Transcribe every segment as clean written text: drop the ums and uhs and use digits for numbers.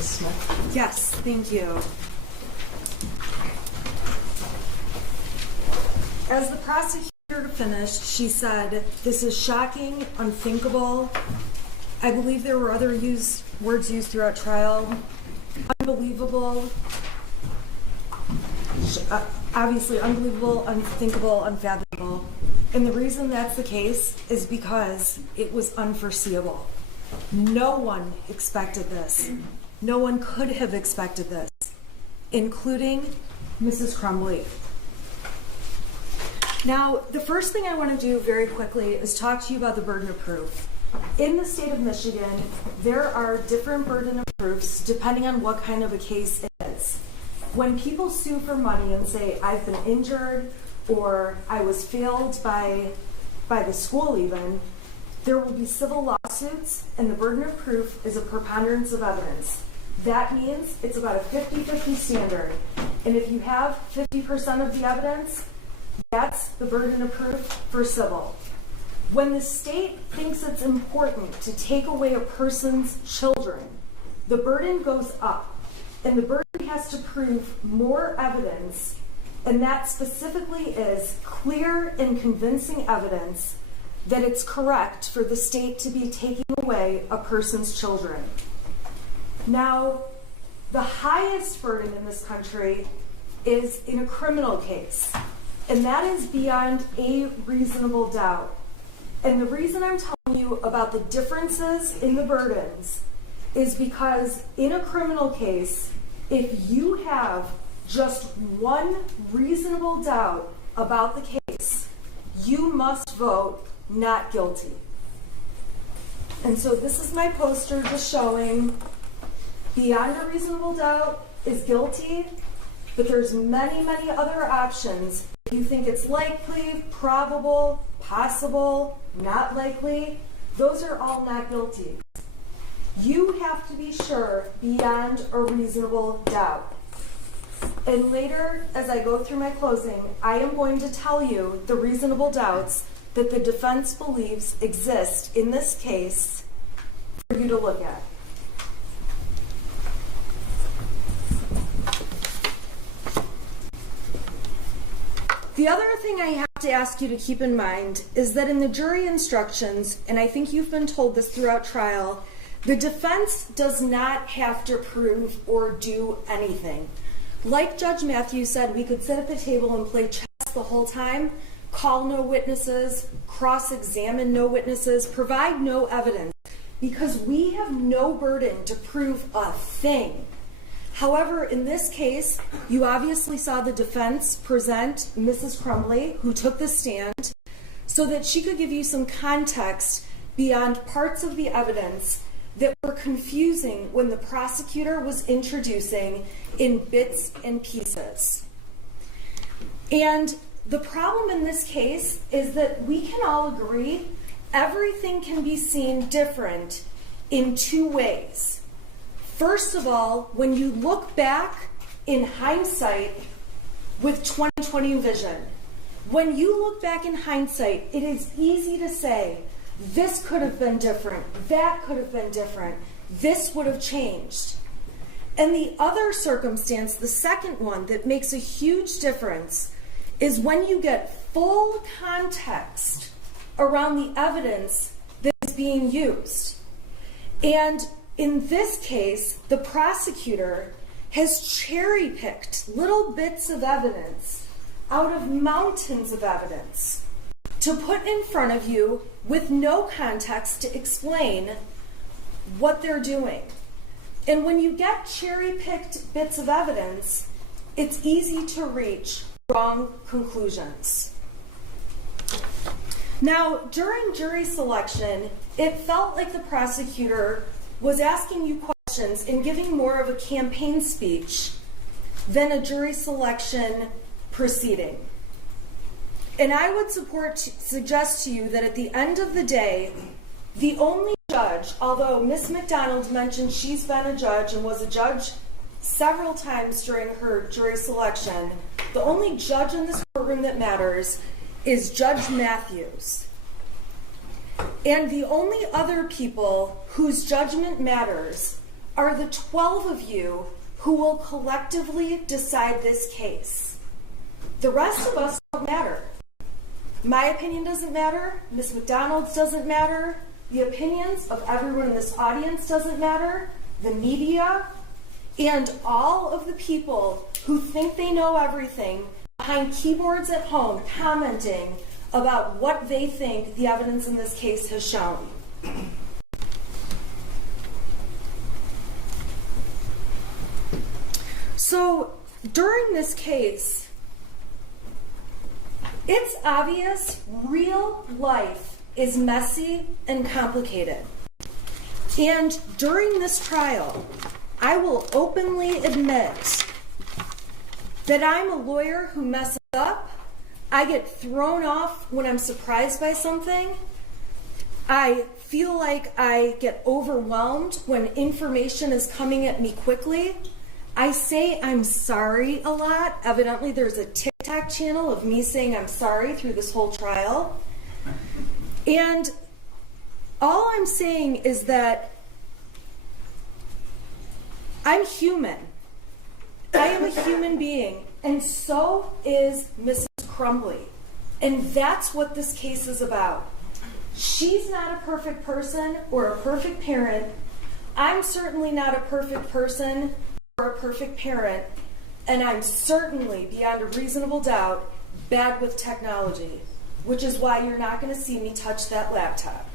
Ms. Smith? Yes, thank you. As the prosecutor finished, she said, "This is shocking, unthinkable." I believe there were other words used throughout trial. Unbelievable. Obviously, unbelievable, unthinkable, unfathomable. And the reason that's the case is because it was unforeseeable. No one expected this. No one could have expected this, including Mrs. Crumbley. Now, the first thing I want to do very quickly is talk to you about the burden of proof. In the state of Michigan, there are different burden of proofs depending on what kind of a case it is. When people sue for money and say, "I've been injured," or "I was failed by the school even," there will be civil lawsuits, and the burden of proof is a preponderance of evidence. That means it's about a 50-50 standard. And if you have 50% of the evidence, that's the burden of proof for civil. When the state thinks it's important to take away a person's children, the burden goes up, and the burden has to prove more evidence, and that specifically is clear and convincing evidence that it's correct for the state to be taking away a person's children. Now, the highest burden in this country is in a criminal case, and that is beyond a reasonable doubt. And the reason I'm telling you about the differences in the burdens is because in a criminal case, if you have just one reasonable doubt about the case, you must vote not guilty. And so this is my poster just showing beyond a reasonable doubt is guilty, but there's many, many other options. If you think it's likely, probable, possible, not likely, those are all not guilty. You have to be sure beyond a reasonable doubt. And later, as I go through my closing, I am going to tell you the reasonable doubts that the defense believes exist in this case for you to look at. The other thing I have to ask you to keep in mind is that in the jury instructions, and I think you've been told this throughout trial, the defense does not have to prove or do anything. Like Judge Matthews said, we could sit at the table and play chess the whole time, call no witnesses, cross-examine no witnesses, provide no evidence, because we have no burden to prove a thing. However, in this case, you obviously saw the defense present Mrs. Crumbley, who took the stand, so that she could give you some context beyond parts of the evidence that were confusing when the prosecutor was introducing in bits and pieces. And the problem in this case is that we can all agree everything can be seen different in two ways. First of all, when you look back in hindsight with 20/20 vision, when you look back in hindsight, it is easy to say, this could have been different, that could have been different, this would have changed. And the other circumstance, the second one that makes a huge difference, is when you get full context around the evidence that is being used. And in this case, the prosecutor has cherry-picked little bits of evidence out of mountains of evidence to put in front of you with no context to explain what they're doing. And when you get cherry-picked bits of evidence, it's easy to reach wrong conclusions. Now, during jury selection, it felt like the prosecutor was asking you questions and giving more of a campaign speech than a jury selection proceeding. And I would suggest to you that at the end of the day, the only judge, although Ms. McDonald mentioned she's been a judge and was a judge several times during her jury selection, the only judge in this courtroom that matters is Judge Matthews. And the only other people whose judgment matters are the 12 of you who will collectively decide this case. The rest of us don't matter. My opinion doesn't matter. Ms. McDonald's doesn't matter. The opinions of everyone in this audience doesn't matter. The media and all of the people who think they know everything behind keyboards at home commenting about what they think the evidence in this case has shown. So during this case, it's obvious real life is messy and complicated. And during this trial, I will openly admit that I'm a lawyer who messes up. I get thrown off when I'm surprised by something. I feel like I get overwhelmed when information is coming at me quickly. I say I'm sorry a lot. Evidently, there's a TikTok channel of me saying I'm sorry through this whole trial. And all I'm saying is that I'm human. I am a human being, and so is Mrs. Crumbley. And that's what this case is about. She's not a perfect person or a perfect parent. I'm certainly not a perfect person or a perfect parent, and I'm certainly, beyond a reasonable doubt, bad with technology, which is why you're not going to see me touch that laptop.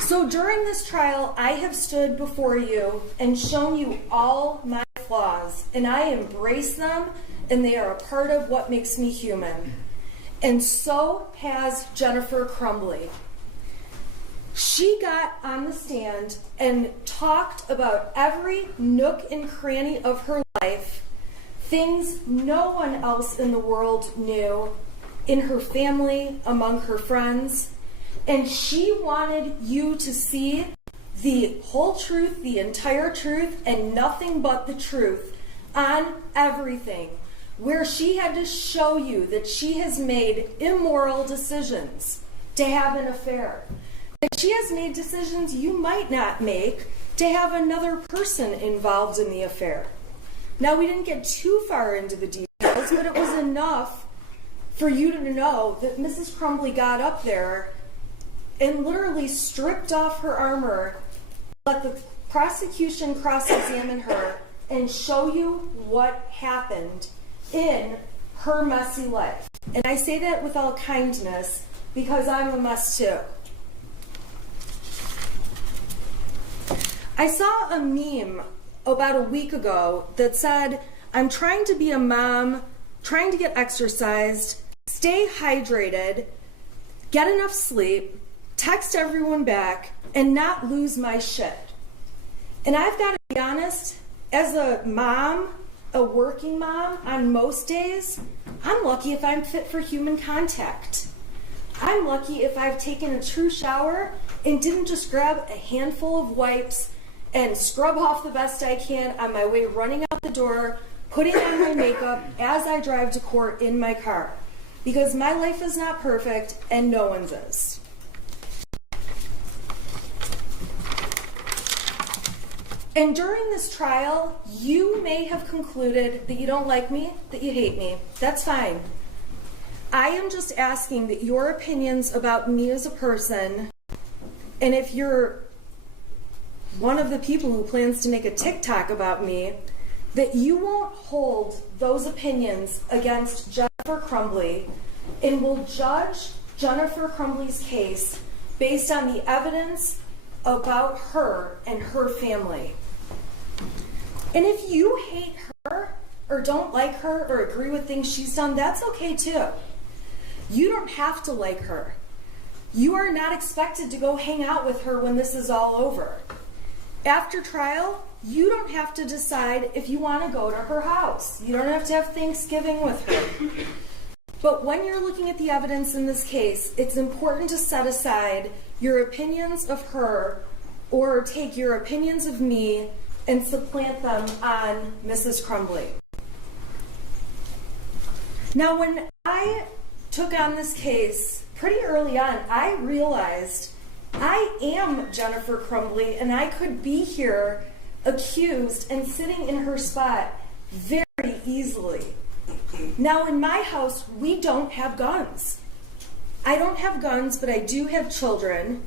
So during this trial, I have stood before you and shown you all my flaws, and I embrace them, and they are a part of what makes me human. And so has Jennifer Crumbley. She got on the stand and talked about every nook and cranny of her life, things no one else in the world knew, in her family, among her friends. And she wanted you to see the whole truth, the entire truth, and nothing but the truth on everything, where she had to show you that she has made immoral decisions to have an affair. That she has made decisions you might not make to have another person involved in the affair. Now, we didn't get too far into the details, but it was enough for you to know that Mrs. Crumbley got up there and literally stripped off her armor, let the prosecution cross-examine her, and show you what happened in her messy life. And I say that with all kindness because I'm a mess too. I saw a meme about a week ago that said, I'm trying to be a mom, trying to get exercised, stay hydrated, get enough sleep, text everyone back, and not lose my shit. And I've got to be honest, as a mom, a working mom, on most days, I'm lucky if I'm fit for human contact. I'm lucky if I've taken a true shower and didn't just grab a handful of wipes and scrub off the best I can on my way running out the door, putting on my makeup as I drive to court in my car. Because my life is not perfect and no one's is. And during this trial, you may have concluded that you don't like me, that you hate me. That's fine. I am just asking that your opinions about me as a person, and if you're one of the people who plans to make a TikTok about me, that you won't hold those opinions against Jennifer Crumbley and will judge Jennifer Crumbley's case based on the evidence about her and her family. And if you hate her or don't like her or agree with things she's done, that's okay too. You don't have to like her. You are not expected to go hang out with her when this is all over. After trial, you don't have to decide if you want to go to her house. You don't have to have Thanksgiving with her. But when you're looking at the evidence in this case, it's important to set aside your opinions of her or take your opinions of me and supplant them on Mrs. Crumbley. Now, when I took on this case pretty early on, I realized I am Jennifer Crumbley, and I could be here accused and sitting in her spot very easily. Now, in my house, we don't have guns. I don't have guns, but I do have children.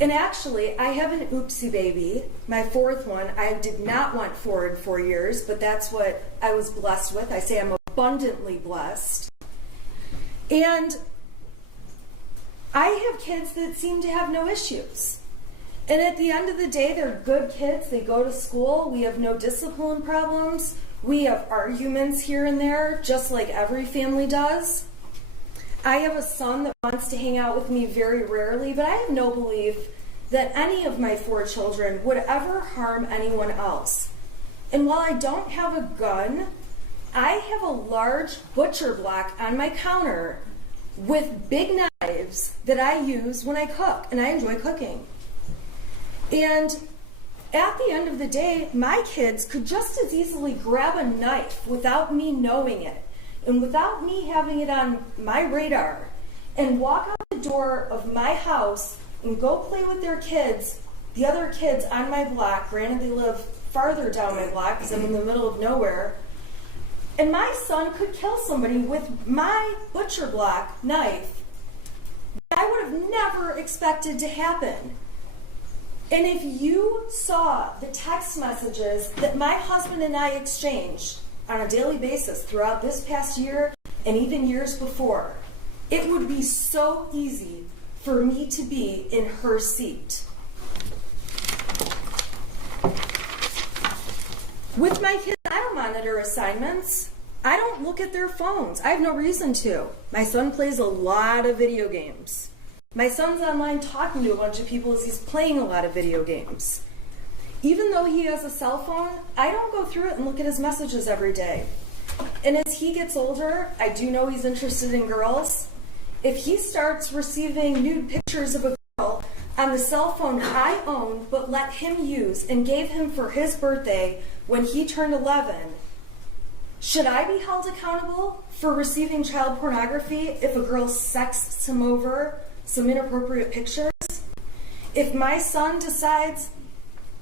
And actually, I have an oopsie baby, my fourth one. I did not want 4 in 4 years, but that's what I was blessed with. I say I'm abundantly blessed. And I have kids that seem to have no issues. And at the end of the day, they're good kids. They go to school. We have no discipline problems. We have arguments here and there, just like every family does. I have a son that wants to hang out with me very rarely, but I have no belief that any of my 4 children would ever harm anyone else. And while I don't have a gun, I have a large butcher block on my counter with big knives that I use when I cook, and I enjoy cooking. And at the end of the day, my kids could just as easily grab a knife without me knowing it and without me having it on my radar and walk out the door of my house and go play with their kids, the other kids on my block. Granted, they live farther down my block because I'm in the middle of nowhere. And my son could kill somebody with my butcher block knife that I would have never expected to happen. And if you saw the text messages that my husband and I exchanged on a daily basis throughout this past year and even years before, it would be so easy for me to be in her seat. With my kids, I don't monitor assignments. I don't look at their phones. I have no reason to. My son plays a lot of video games. My son's online talking to a bunch of people as he's playing a lot of video games. Even though he has a cell phone, I don't go through it and look at his messages every day. And as he gets older, I do know he's interested in girls. If he starts receiving nude pictures of a girl on the cell phone I own but let him use and gave him for his birthday when he turned 11, should I be held accountable for receiving child pornography if a girl sexts him over some inappropriate pictures? If my son decides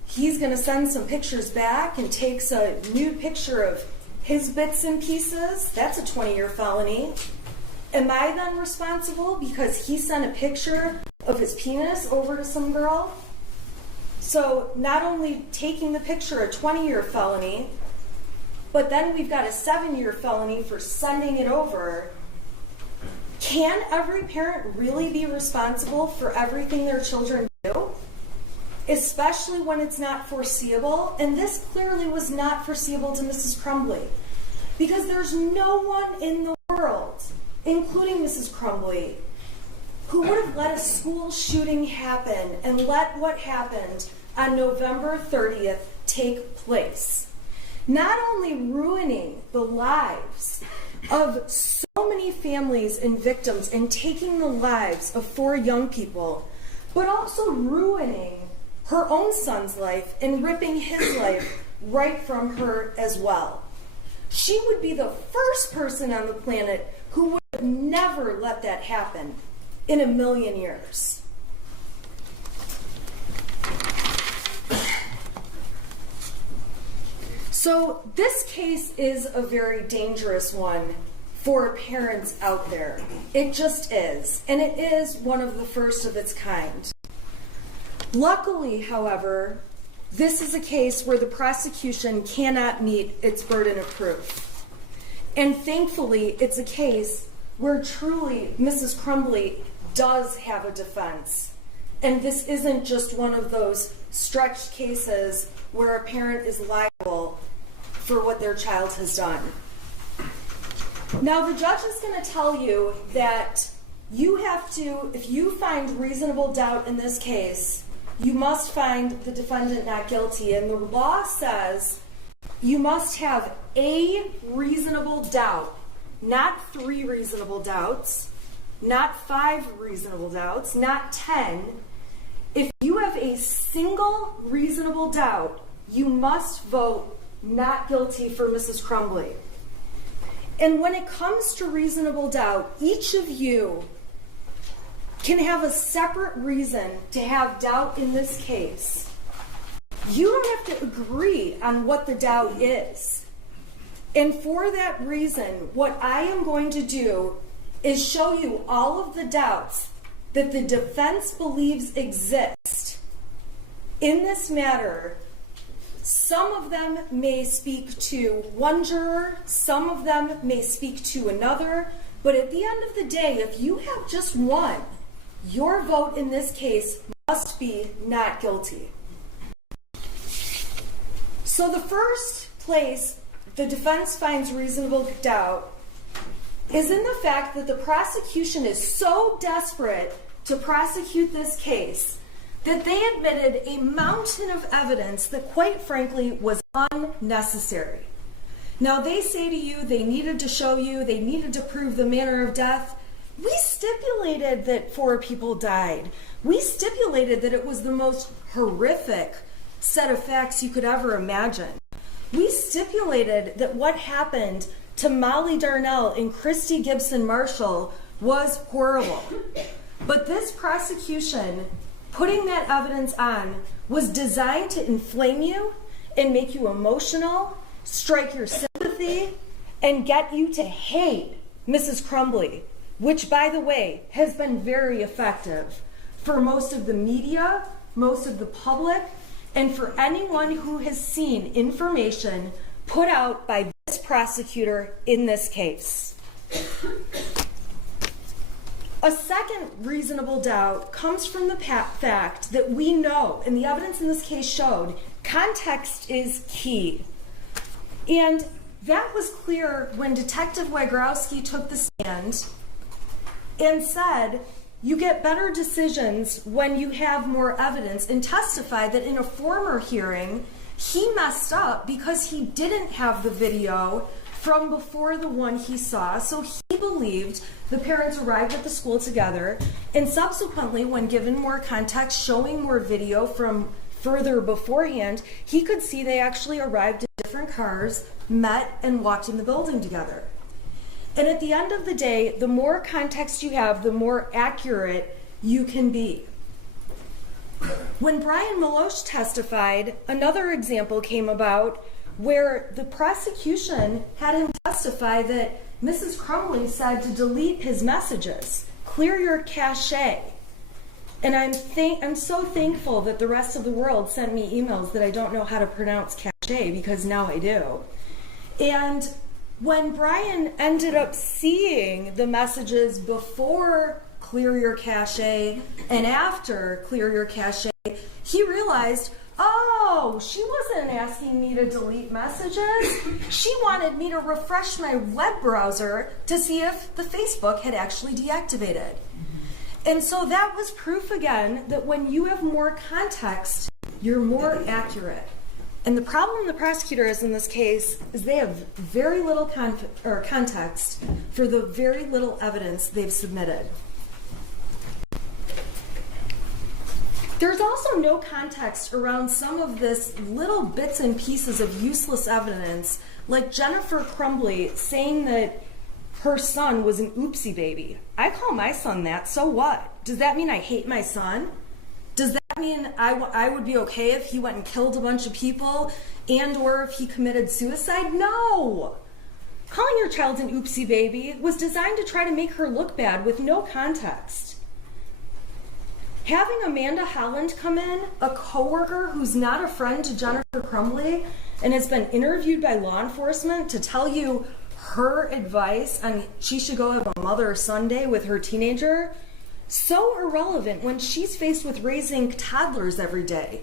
he's going to send some pictures back and takes a nude picture of his bits and pieces, that's a 20-year felony. Am I then responsible because he sent a picture of his penis over to some girl? So not only taking the picture, a 20-year felony, but then we've got a 7-year felony for sending it over. Can every parent really be responsible for everything their children do? Especially when it's not foreseeable. And this clearly was not foreseeable to Mrs. Crumbley, because there's no one in the world, including Mrs. Crumbley, who would have let a school shooting happen and let what happened on November 30th take place. Not only ruining the lives of so many families and victims and taking the lives of 4 young people, but also ruining her own son's life and ripping his life right from her as well. She would be the first person on the planet who would have never let that happen in a million years. So this case is a very dangerous one for parents out there. It just is. And it is one of the first of its kind. Luckily, however, this is a case where the prosecution cannot meet its burden of proof. And thankfully, it's a case where truly Mrs. Crumbley does have a defense. And this isn't just one of those stretched cases where a parent is liable for what their child has done. Now, the judge is going to tell you that you have to, if you find reasonable doubt in this case, you must find the defendant not guilty. And the law says you must have a reasonable doubt, not 3 reasonable doubts, not 5 reasonable doubts, not 10. If you have a single reasonable doubt, you must vote not guilty for Mrs. Crumbley. And when it comes to reasonable doubt, each of you can have a separate reason to have doubt in this case. You don't have to agree on what the doubt is. And for that reason, what I am going to do is show you all of the doubts that the defense believes exist in this matter. Some of them may speak to one juror, some of them may speak to another, but at the end of the day, if you have just one, your vote in this case must be not guilty. So the first place the defense finds reasonable doubt is in the fact that the prosecution is so desperate to prosecute this case that they admitted a mountain of evidence that, quite frankly, was unnecessary. Now, they say to you they needed to show you, they needed to prove the manner of death. We stipulated that 4 people died. We stipulated that it was the most horrific set of facts you could ever imagine. We stipulated that what happened to Molly Darnell and Christy Gibson Marshall was horrible. But this prosecution, putting that evidence on, was designed to inflame you and make you emotional, strike your sympathy, and get you to hate Mrs. Crumbley, which, by the way, has been very effective for most of the media, most of the public, and for anyone who has seen information put out by this prosecutor in this case. A second reasonable doubt comes from the fact that we know, and the evidence in this case showed, context is key. And that was clear when Detective Wagrowski took the stand and said, you get better decisions when you have more evidence, and testified that in a former hearing, he messed up because he didn't have the video from before the one he saw. So he believed the parents arrived at the school together, and subsequently, when given more context, showing more video from further beforehand, he could see they actually arrived in different cars, met, and walked in the building together. And at the end of the day, the more context you have, the more accurate you can be. When Brian Maloche testified, another example came about where the prosecution had him testify that Mrs. Crumbley said to delete his messages, clear your cache. And I'm so thankful that the rest of the world sent me emails that I don't know how to pronounce cache, because now I do. And when Brian ended up seeing the messages before clear your cache and after clear your cache, he realized, oh, she wasn't asking me to delete messages. She wanted me to refresh my web browser to see if the Facebook had actually deactivated. And so that was proof again that when you have more context, you're more accurate. And the problem the prosecutor has in this case is they have very little context for the very little evidence they've submitted. There's also no context around some of this little bits and pieces of useless evidence, like Jennifer Crumbley saying that her son was an oopsie baby. I call my son that, so what? Does that mean I hate my son? Does that mean I would be okay if he went and killed a bunch of people and or if he committed suicide? No! Calling your child an oopsie baby was designed to try to make her look bad with no context. Having Amanda Holland come in, a coworker who's not a friend to Jennifer Crumbley and has been interviewed by law enforcement to tell you her advice on she should go have a mother Sunday with her teenager, so irrelevant when she's faced with raising toddlers every day.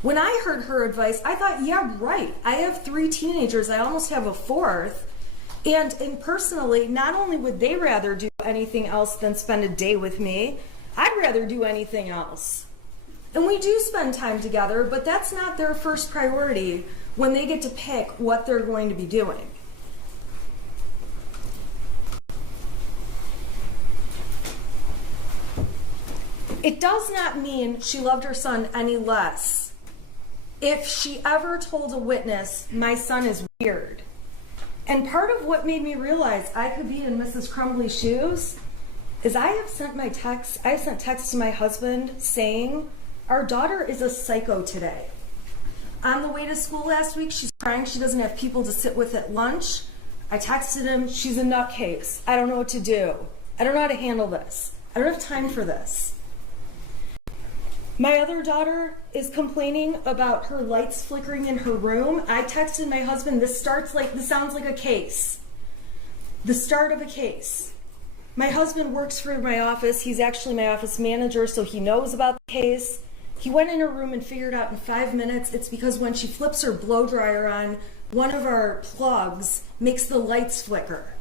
When I heard her advice, I thought, yeah, right. I have 3 teenagers. I almost have a 4th. And personally, not only would they rather do anything else than spend a day with me, I'd rather do anything else. And we do spend time together, but that's not their first priority when they get to pick what they're going to be doing. It does not mean she loved her son any less if she ever told a witness, my son is weird. And part of what made me realize I could be in Mrs. Crumbley's shoes is I've sent texts to my husband saying, our daughter is a psycho today. On the way to school last week, she's crying. She doesn't have people to sit with at lunch. I texted him, she's a nutcase. I don't know what to do. I don't know how to handle this. I don't have time for this. My other daughter is complaining about her lights flickering in her room. I texted my husband, this sounds like a case. The start of a case. My husband works for my office. He's actually my office manager, so he knows about the case. He went in her room and figured out in 5 minutes it's because when she flips her blow dryer on, one of our plugs makes the lights flicker.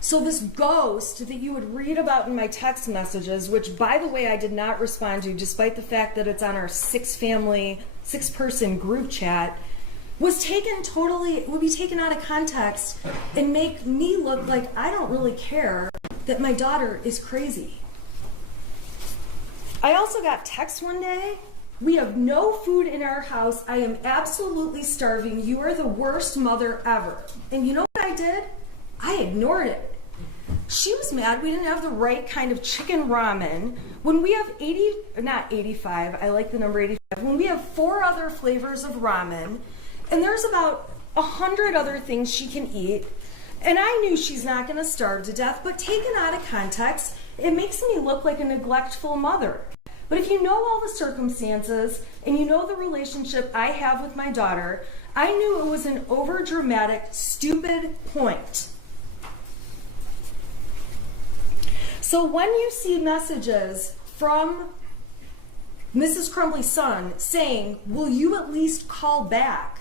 So this ghost that you would read about in my text messages, which by the way I did not respond to despite the fact that it's on our 6-person group chat, would be taken out of context and make me look like I don't really care that my daughter is crazy. I also got text one day, we have no food in our house, I am absolutely starving, you are the worst mother ever. And you know what I did? I ignored it. She was mad we didn't have the right kind of chicken ramen. When we have 85, I like the number 85, when we have 4 other flavors of ramen, and there's about 100 other things she can eat, and I knew she's not going to starve to death, but taken out of context, it makes me look like a neglectful mother. But if you know all the circumstances, and you know the relationship I have with my daughter, I knew it was an overdramatic, stupid point. So when you see messages from Mrs. Crumbley's son saying, will you at least call back?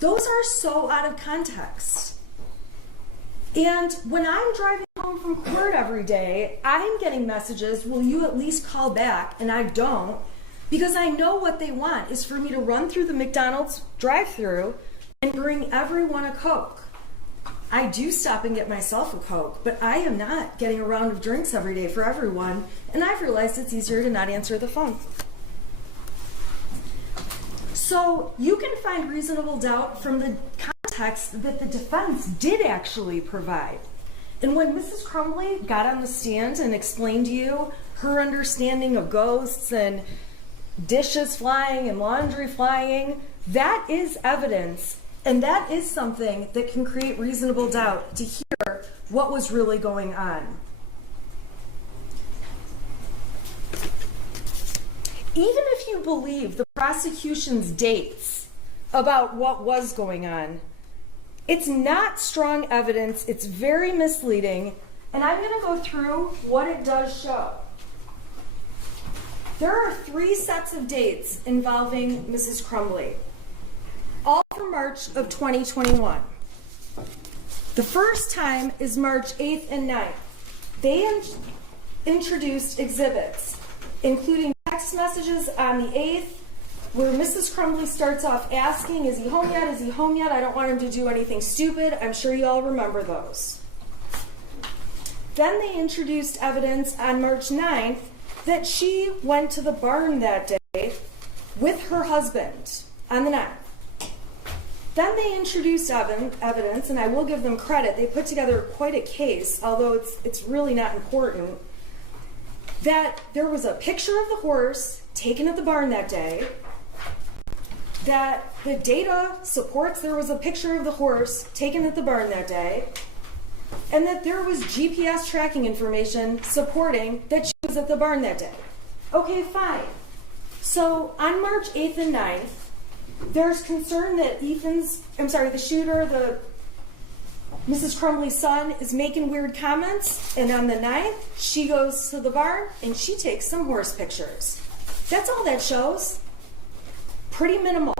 Those are so out of context. And when I'm driving home from court every day, I'm getting messages, will you at least call back? And I don't, because I know what they want is for me to run through the McDonald's drive-thru and bring everyone a Coke. I do stop and get myself a Coke, but I am not getting a round of drinks every day for everyone, and I've realized it's easier to not answer the phone. So you can find reasonable doubt from the context that the defense did actually provide. And when Mrs. Crumbley got on the stand and explained to you her understanding of ghosts and dishes flying and laundry flying, that is evidence. And that is something that can create reasonable doubt to hear what was really going on. Even if you believe the prosecution's dates about what was going on, it's not strong evidence, it's very misleading, and I'm going to go through what it does show. There are 3 sets of dates involving Mrs. Crumbley, all from March of 2021. The first time is March 8th and 9th. They introduced exhibits, including text messages on the 8th, where Mrs. Crumbley starts off asking, is he home yet? Is he home yet? I don't want him to do anything stupid. I'm sure you all remember those. Then they introduced evidence on March 9th that she went to the barn that day with her husband on the 9th. Then they introduced evidence, and I will give them credit, they put together quite a case, although it's really not important, that there was a picture of the horse taken at the barn that day, that the data supports there was a picture of the horse taken at the barn that day, and that there was GPS tracking information supporting that she was at the barn that day. Okay, fine. So on March 8th and 9th, there's concern that the shooter, Mrs. Crumbley's son, is making weird comments, and on the 9th, she goes to the barn and she takes some horse pictures. That's all that shows. Pretty minimal.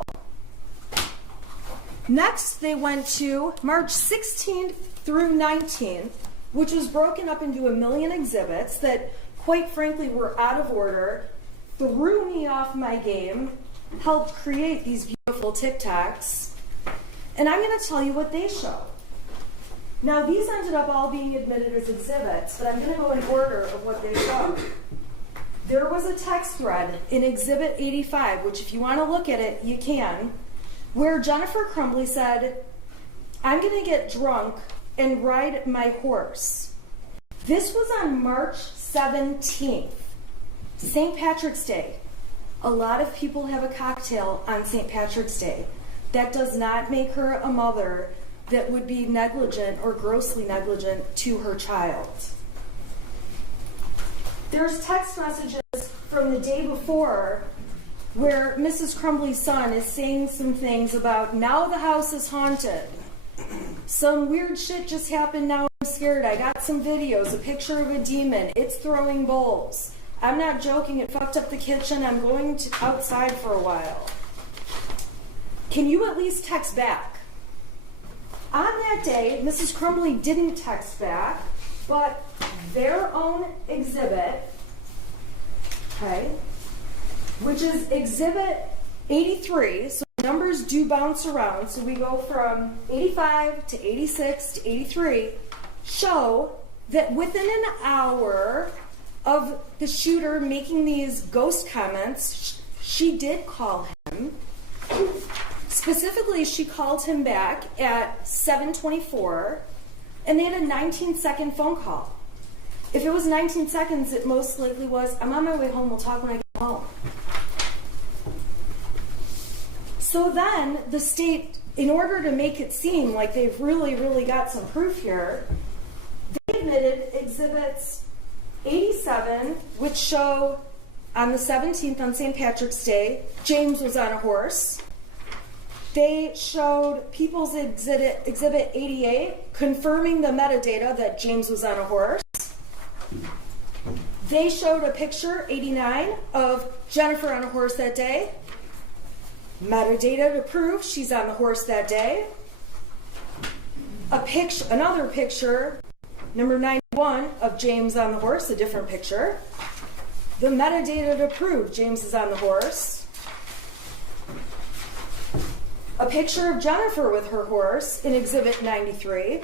Next, they went to March 16th through 19th, which was broken up into a million exhibits that, quite frankly, were out of order, threw me off my game, helped create these beautiful TikToks, and I'm going to tell you what they show. Now, these ended up all being admitted as exhibits, but I'm going to go in order of what they show. There was a text thread in Exhibit 85, which if you want to look at it, you can, where Jennifer Crumbley said, I'm going to get drunk and ride my horse. This was on March 17th, St. Patrick's Day. A lot of people have a cocktail on St. Patrick's Day. That does not make her a mother that would be negligent or grossly negligent to her child. There's text messages from the day before where Mrs. Crumbley's son is saying some things about, now the house is haunted. Some weird shit just happened, now I'm scared. I got some videos, a picture of a demon. It's throwing bowls. I'm not joking, it fucked up the kitchen. I'm going outside for a while. Can you at least text back? On that day, Mrs. Crumbley didn't text back, but their own exhibit, okay, which is Exhibit 83, so numbers do bounce around, so we go from 85 to 86 to 83, show that within an hour of the shooter making these ghost comments, she did call him. Specifically, she called him back at 7:24, and they had a 19-second phone call. If it was 19 seconds, it most likely was, I'm on my way home, we'll talk when I get home. So then, the state, in order to make it seem like they've really, really got some proof here, they admitted exhibits 87, which show on the 17th, on St. Patrick's Day, James was on a horse. They showed People's Exhibit 88, confirming the metadata that James was on a horse. They showed a picture, 89, of Jennifer on a horse that day. Metadata to prove she's on the horse that day. Another picture, number 91, of James on the horse, a different picture. The metadata to prove James is on the horse. A picture of Jennifer with her horse in Exhibit 93.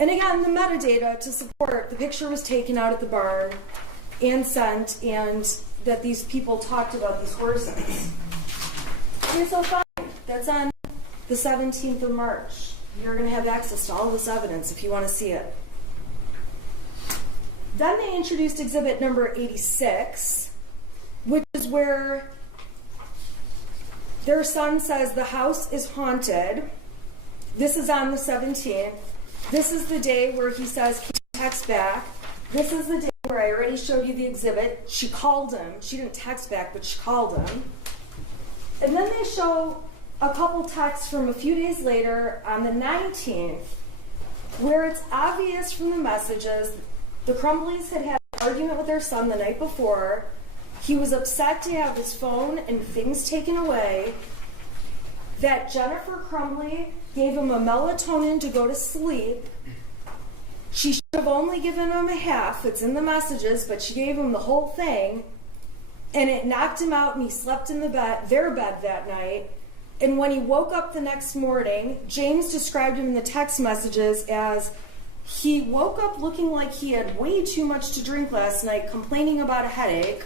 And again, the metadata to support the picture was taken out at the barn and sent, and that these people talked about these horses. Okay, so fine. That's on the 17th of March. You're going to have access to all this evidence if you want to see it. Then they introduced exhibit number 86, which is where their son says the house is haunted. This is on the 17th. This is the day where he says, can you text back? This is the day where I already showed you the exhibit. She called him. She didn't text back, but she called him. And then they show a couple texts from a few days later on the 19th, where it's obvious from the messages the Crumbleys had an argument with their son the night before. He was upset to have his phone and things taken away. That Jennifer Crumbley gave him a melatonin to go to sleep. She should have only given him a half. It's in the messages, but she gave him the whole thing. And it knocked him out, and he slept in their bed that night. And when he woke up the next morning, James described him in the text messages as he woke up looking like he had way too much to drink last night, complaining about a headache.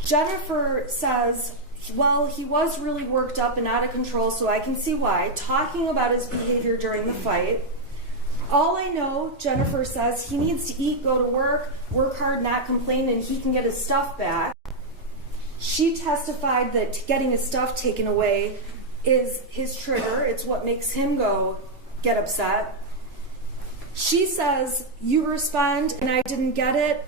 Jennifer says, well, he was really worked up and out of control, so I can see why, talking about his behavior during the fight. All I know, Jennifer says, he needs to eat, go to work hard, not complain, and he can get his stuff back. She testified that getting his stuff taken away is his trigger. It's what makes him get upset. She says, you respond, and I didn't get it.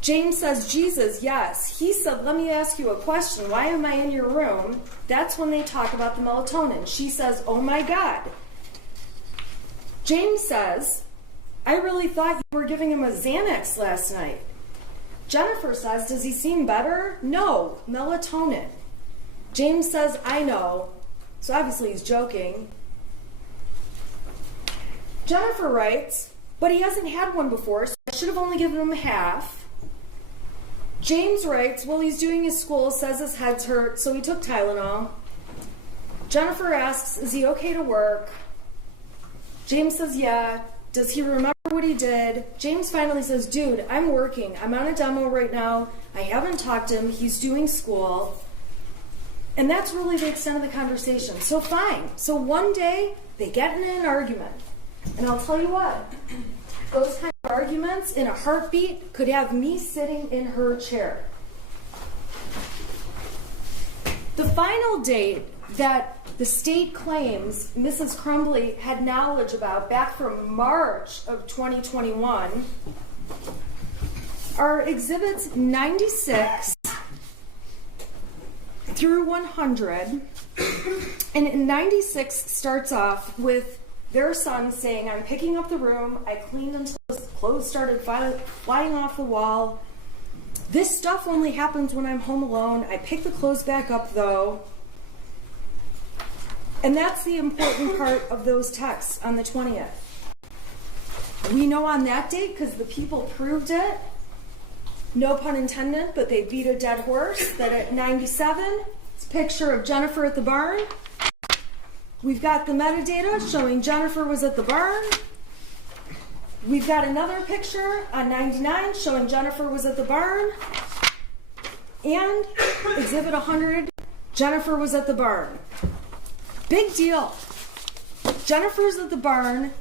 James says, Jesus, yes. He said, let me ask you a question. Why am I in your room? That's when they talk about the melatonin. She says, oh my God. James says, I really thought you were giving him a Xanax last night. Jennifer says, does he seem better? No, melatonin. James says, I know. So obviously he's joking. Jennifer writes, but he hasn't had one before, so I should have only given him half. James writes, well, he's doing his school, says his head's hurt, so he took Tylenol. Jennifer asks, is he okay to work? James says, yeah. Does he remember what he did? James finally says, dude, I'm working. I'm on a demo right now. I haven't talked to him. He's doing school. And that's really the extent of the conversation. So fine. So one day, they get in an argument. And I'll tell you what. those kind of arguments in a heartbeat could have me sitting in her chair. The final date that the state claims Mrs. Crumbley had knowledge about back from March of 2021 are exhibits 96 through 100. And 96 starts off with their son saying, I'm picking up the room, I cleaned until the clothes started flying off the wall. This stuff only happens when I'm home alone. I pick the clothes back up though. And that's the important part of those texts on the 20th. We know on that date, because the people proved it, no pun intended, but they beat a dead horse, that at 97, it's a picture of Jennifer at the barn. We've got the metadata showing Jennifer was at the barn. We've got another picture on 99 showing Jennifer was at the barn. And exhibit 100, Jennifer was at the barn. Big deal. Jennifer's at the barn.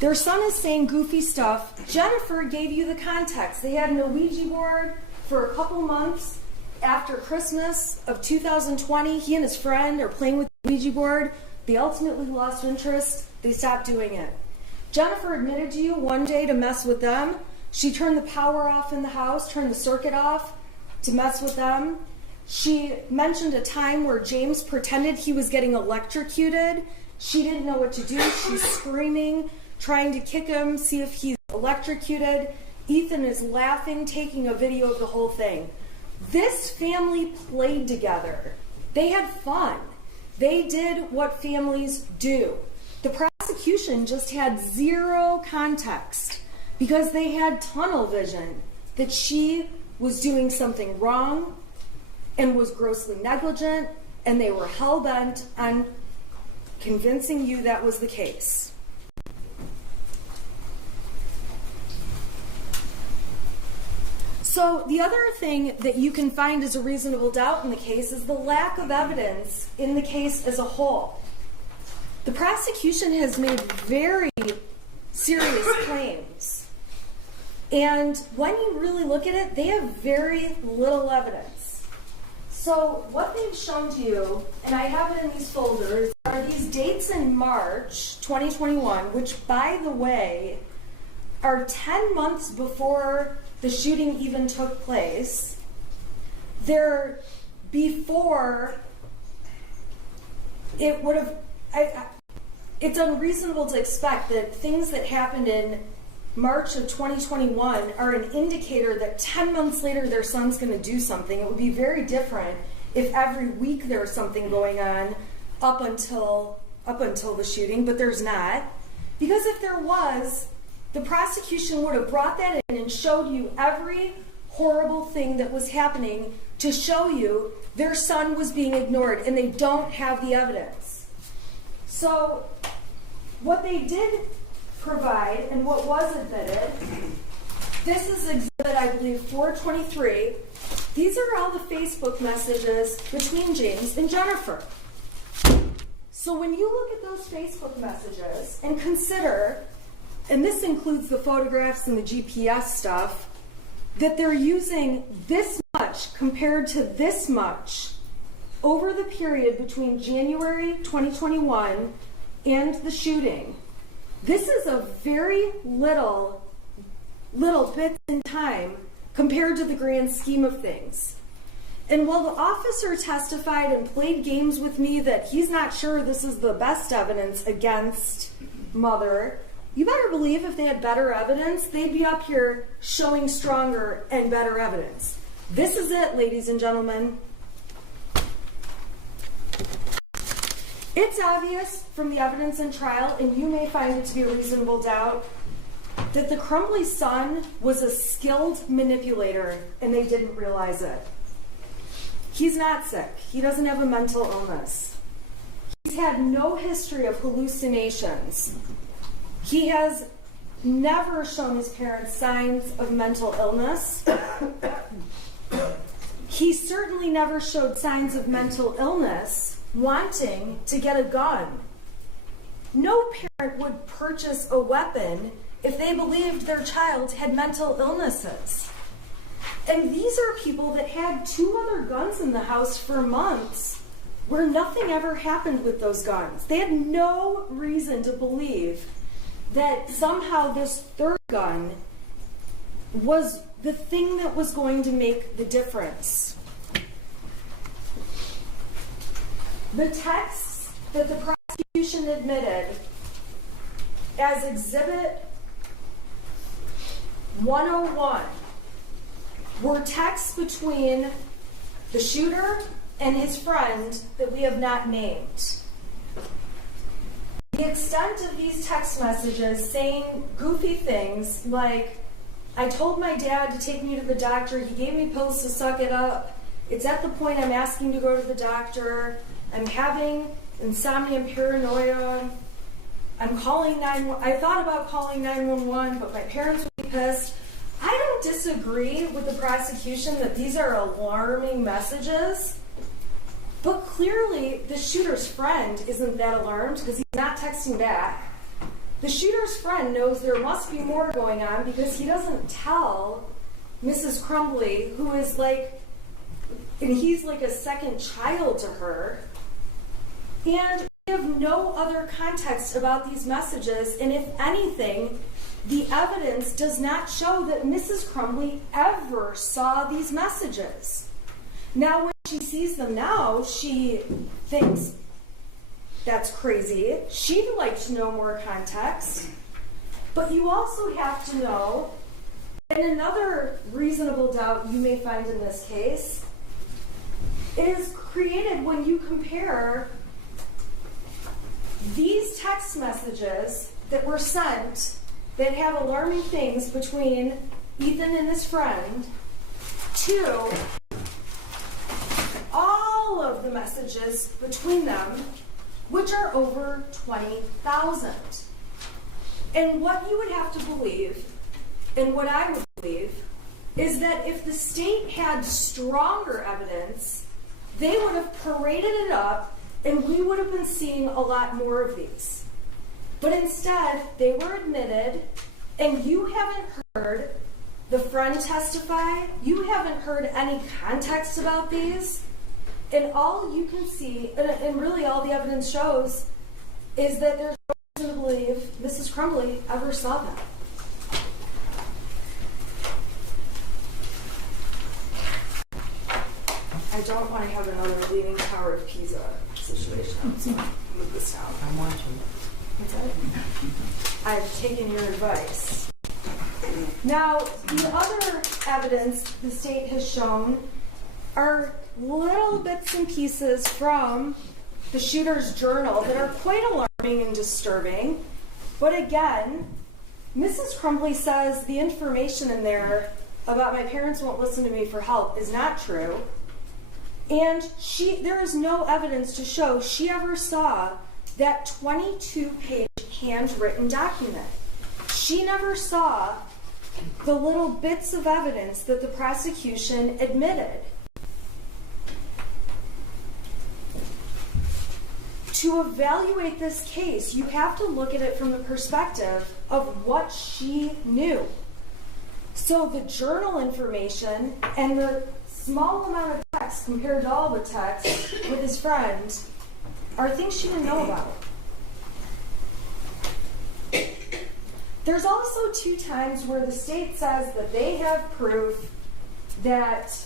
Their son is saying goofy stuff. Jennifer gave you the context. They had an Ouija board for a couple months after Christmas of 2020. He and his friend are playing with the Ouija board. They ultimately lost interest. They stopped doing it. Jennifer admitted to you one day to mess with them. She turned the power off in the house, turned the circuit off to mess with them. She mentioned a time where James pretended he was getting electrocuted. She didn't know what to do. She's screaming, trying to kick him, see if he's electrocuted. Ethan is laughing, taking a video of the whole thing. This family played together. They had fun. They did what families do. The prosecution just had zero context because they had tunnel vision that she was doing something wrong and was grossly negligent, and they were hell-bent on convincing you that was the case. So the other thing that you can find as a reasonable doubt in the case is the lack of evidence in the case as a whole. The prosecution has made very serious claims. And when you really look at it, they have very little evidence. So what they've shown to you, and I have it in these folders, are these dates in March 2021, which, by the way, are 10 months before the shooting even took place. They're before it would have... it's unreasonable to expect that things that happened in March of 2021 are an indicator that 10 months later their son's going to do something. It would be very different if every week there's something going on up until the shooting, but there's not. Because if there was, the prosecution would have brought that in and showed you every horrible thing that was happening to show you their son was being ignored, and they don't have the evidence. So what they did provide and what was admitted, this is exhibit, I believe, 423. These are all the Facebook messages between James and Jennifer. So when you look at those Facebook messages and consider, and this includes the photographs and the GPS stuff, that they're using this much compared to this much over the period between January 2021 and the shooting. This is a very little bits in time compared to the grand scheme of things. And while the officer testified and played games with me that he's not sure this is the best evidence against Mother, you better believe if they had better evidence, they'd be up here showing stronger and better evidence. This is it, ladies and gentlemen. It's obvious from the evidence in trial, and you may find it to be a reasonable doubt, that the Crumbley son was a skilled manipulator, and they didn't realize it. He's not sick. He doesn't have a mental illness. He's had no history of hallucinations. He has never shown his parents signs of mental illness. He certainly never showed signs of mental illness wanting to get a gun. No parent would purchase a weapon if they believed their child had mental illnesses. And these are people that had 2 other guns in the house for months where nothing ever happened with those guns. They had no reason to believe that somehow this 3rd gun was the thing that was going to make the difference. The texts that the prosecution admitted as Exhibit 101 were texts between the shooter and his friend that we have not named. The extent of these text messages saying goofy things like, I told my dad to take me to the doctor, he gave me pills to suck it up, it's at the point I'm asking to go to the doctor, I'm having insomnia and paranoia, I'm calling 911, I thought about calling 911, but my parents would be pissed. I don't disagree with the prosecution that these are alarming messages, but clearly the shooter's friend isn't that alarmed because he's not texting back. The shooter's friend knows there must be more going on because he doesn't tell Mrs. Crumbley, who is like, and he's like a second child to her. And we have no other context about these messages, and if anything, the evidence does not show that Mrs. Crumbley ever saw these messages. Now, when she sees them now, she thinks, that's crazy. She'd like to know more context. But you also have to know, and another reasonable doubt you may find in this case, is created when you compare these text messages that were sent that have alarming things between Ethan and his friend to all of the messages between them, which are over 20,000. And what you would have to believe, and what I would believe, is that if the state had stronger evidence, they would have paraded it up and we would have been seeing a lot more of these. But instead, they were admitted, and you haven't heard the friend testify, you haven't heard any context about these, and all you can see, and really all the evidence shows, is that there's no reason to believe Mrs. Crumbley ever saw them. I don't want to have another Leaning Tower of Pisa situation, so I'll move this down. I'm watching. What's that? I've taken your advice. Now, the other evidence the state has shown are little bits and pieces from the shooter's journal that are quite alarming and disturbing. But again, Mrs. Crumbley says the information in there about my parents won't listen to me for help is not true. And there is no evidence to show she ever saw that 22-page handwritten document. She never saw the little bits of evidence that the prosecution admitted. To evaluate this case, you have to look at it from the perspective of what she knew. So the journal information and the small amount of text compared to all the text with his friend are things she didn't know about. There's also 2 times where the state says that they have proof that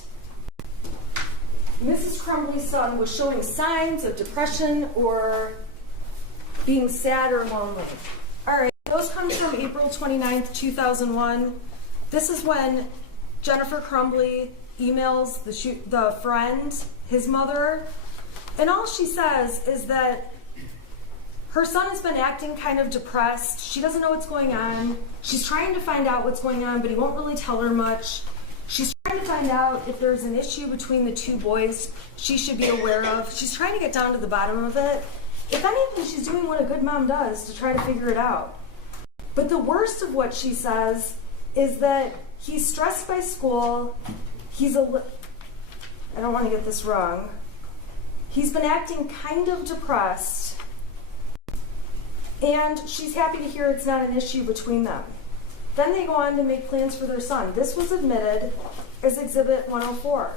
Mrs. Crumbley's son was showing signs of depression or being sad or lonely. All right, those come from April 29th, 2001. This is when Jennifer Crumbley emails the friend, his mother, and all she says is that her son has been acting kind of depressed. She doesn't know what's going on. She's trying to find out what's going on, but he won't really tell her much. She's trying to find out if there's an issue between the 2 boys she should be aware of. She's trying to get down to the bottom of it. If anything, she's doing what a good mom does to try to figure it out. But the worst of what she says is that he's stressed by school. I don't want to get this wrong. He's been acting kind of depressed, and she's happy to hear it's not an issue between them. Then they go on to make plans for their son. This was admitted as Exhibit 104.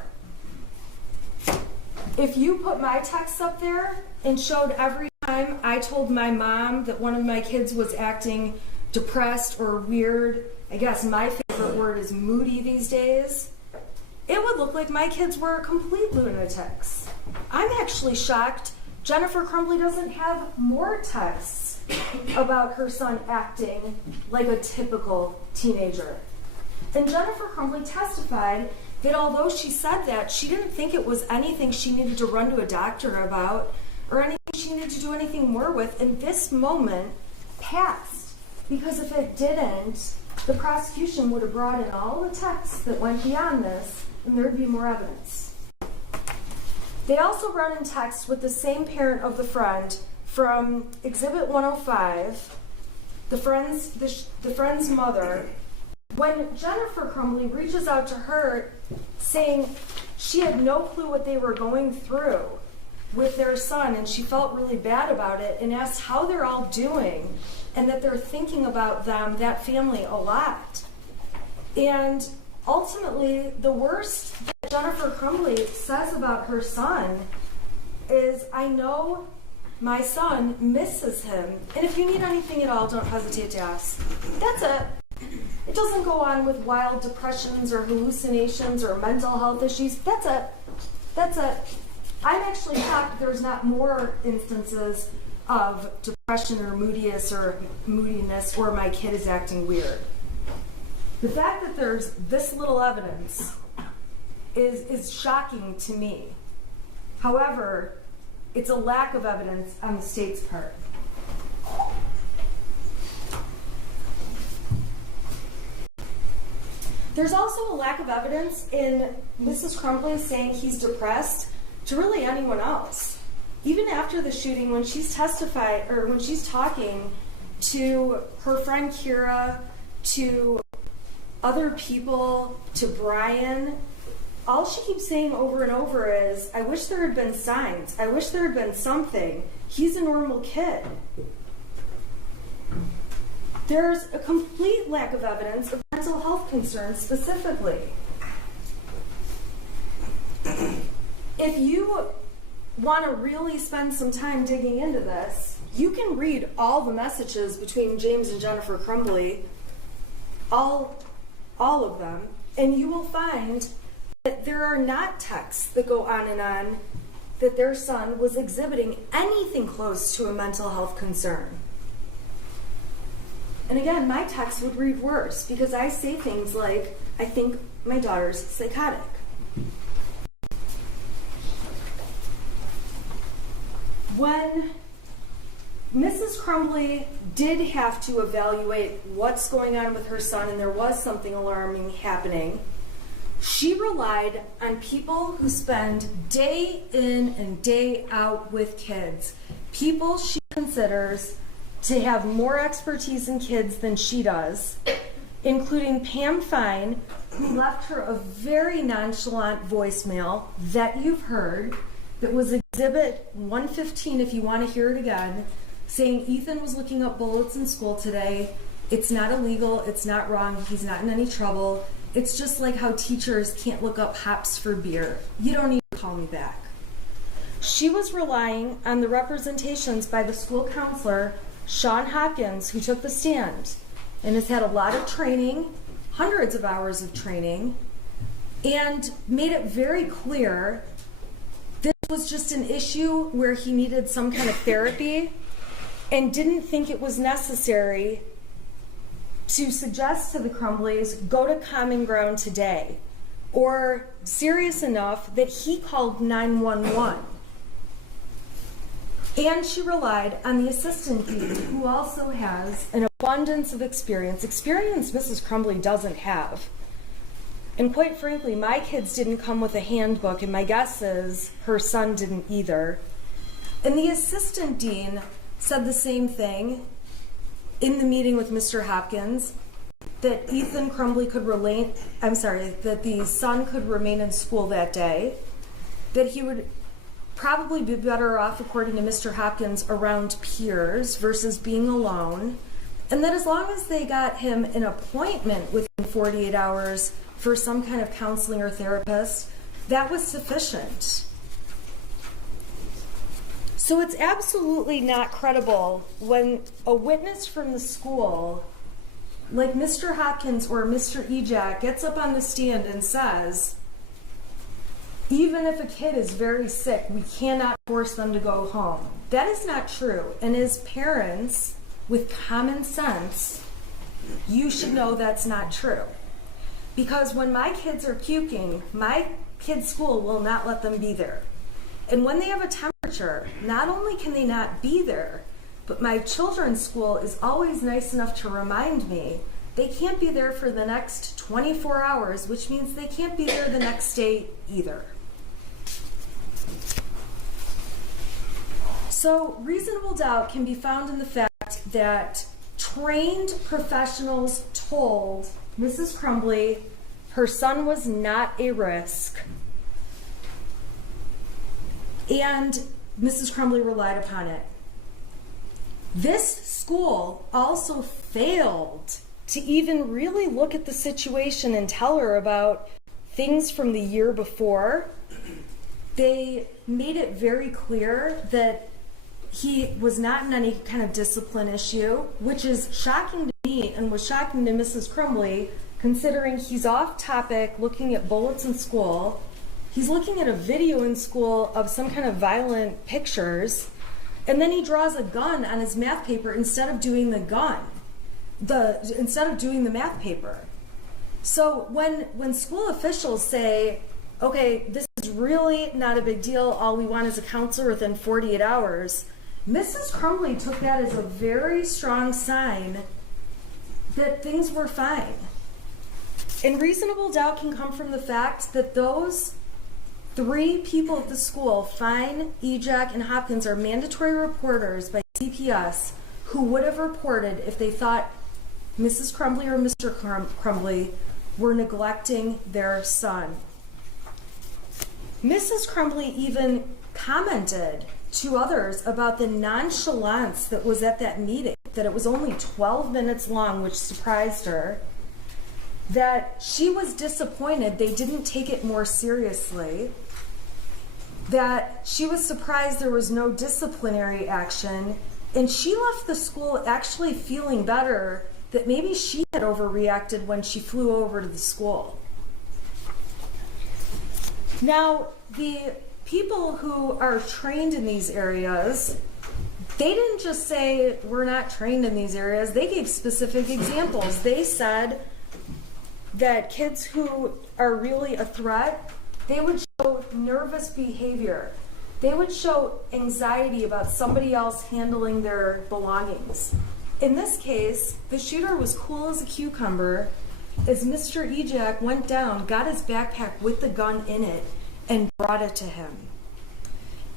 If you put my texts up there and showed every time I told my mom that one of my kids was acting depressed or weird, I guess my favorite word is moody these days, it would look like my kids were complete lunatics. I'm actually shocked Jennifer Crumbley doesn't have more texts about her son acting like a typical teenager. And Jennifer Crumbley testified that although she said that, she didn't think it was anything she needed to run to a doctor about or anything she needed to do anything more with. And this moment passed, because if it didn't, the prosecution would have brought in all the texts that went beyond this, and there'd be more evidence. They also run in text with the same parent of the friend from Exhibit 105, the friend's mother. When Jennifer Crumbley reaches out to her saying she had no clue what they were going through with their son, and she felt really bad about it, and asked how they're all doing and that they're thinking about them, that family, a lot. And ultimately, the worst that Jennifer Crumbley says about her son is, "I know my son misses him, and if you need anything at all, don't hesitate to ask." That's it. It doesn't go on with wild depressions or hallucinations or mental health issues. That's it. That's it. I'm actually shocked there's not more instances of depression or moodiness or my kid is acting weird. The fact that there's this little evidence is shocking to me. However, it's a lack of evidence on the state's part. There's also a lack of evidence in Mrs. Crumbley saying he's depressed to really anyone else. Even after the shooting, when she's talking to her friend Kira, to other people, to Brian, all she keeps saying over and over is, "I wish there had been signs. I wish there had been something. He's a normal kid." There's a complete lack of evidence of mental health concerns specifically. If you want to really spend some time digging into this, you can read all the messages between James and Jennifer Crumbley, all of them, and you will find that there are not texts that go on and on that their son was exhibiting anything close to a mental health concern. And again, my text would read worse because I say things like, "I think my daughter's psychotic." When Mrs. Crumbley did have to evaluate what's going on with her son and there was something alarming happening, she relied on people who spend day in and day out with kids, people she considers to have more expertise in kids than she does, including Pam Fine, who left her a very nonchalant voicemail that you've heard, that was Exhibit 115 if you want to hear it again, saying Ethan was looking up bullets in school today. It's not illegal, it's not wrong, he's not in any trouble. It's just like how teachers can't look up hops for beer. You don't need to call me back. She was relying on the representations by the school counselor, Sean Hopkins, who took the stand and has had a lot of training, hundreds of hours of training, and made it very clear this was just an issue where he needed some kind of therapy and didn't think it was necessary to suggest to the Crumbleys, go to Common Ground today, or serious enough that he called 911. And she relied on the assistant dean, who also has an abundance of experience Mrs. Crumbley doesn't have. And quite frankly, my kids didn't come with a handbook, and my guess is her son didn't either. And the assistant dean said the same thing in the meeting with Mr. Hopkins, that Ethan Crumbley that the son could remain in school that day, that he would probably be better off, according to Mr. Hopkins, around peers versus being alone, And that as long as they got him an appointment within 48 hours for some kind of counseling or therapist, that was sufficient. So it's absolutely not credible when a witness from the school, like Mr. Hopkins or Mr. Ejak, gets up on the stand and says, even if a kid is very sick, we cannot force them to go home. That is not true. And as parents, with common sense, you should know that's not true. Because when my kids are puking, my kids' school will not let them be there. And when they have a temperature, not only can they not be there, but my children's school is always nice enough to remind me they can't be there for the next 24 hours, which means they can't be there the next day either. So reasonable doubt can be found in the fact that trained professionals told Mrs. Crumbley her son was not a risk, and Mrs. Crumbley relied upon it. This school also failed to even really look at the situation and tell her about things from the year before. They made it very clear that he was not in any kind of discipline issue, which is shocking to me and was shocking to Mrs. Crumbley, considering he's off topic looking at bullets in school. He's looking at a video in school of some kind of violent pictures, and then he draws a gun on his math paper instead of doing the math paper. So when school officials say, okay, this is really not a big deal, all we want is a counselor within 48 hours, Mrs. Crumbley took that as a very strong sign that things were fine. And reasonable doubt can come from the fact that those 3 people at the school, Fine, Ejak, and Hopkins, are mandatory reporters by CPS who would have reported if they thought Mrs. Crumbley or Mr. Crumbley were neglecting their son. Mrs. Crumbley even commented to others about the nonchalance that was at that meeting, that it was only 12 minutes long, which surprised her, that she was disappointed they didn't take it more seriously, that she was surprised there was no disciplinary action, and she left the school actually feeling better that maybe she had overreacted when she flew over to the school. Now, the people who are trained in these areas, they didn't just say, we're not trained in these areas. They gave specific examples. They said that kids who are really a threat, they would show nervous behavior. They would show anxiety about somebody else handling their belongings. In this case, the shooter was cool as a cucumber as Mr. Ejak went down, got his backpack with the gun in it, and brought it to him.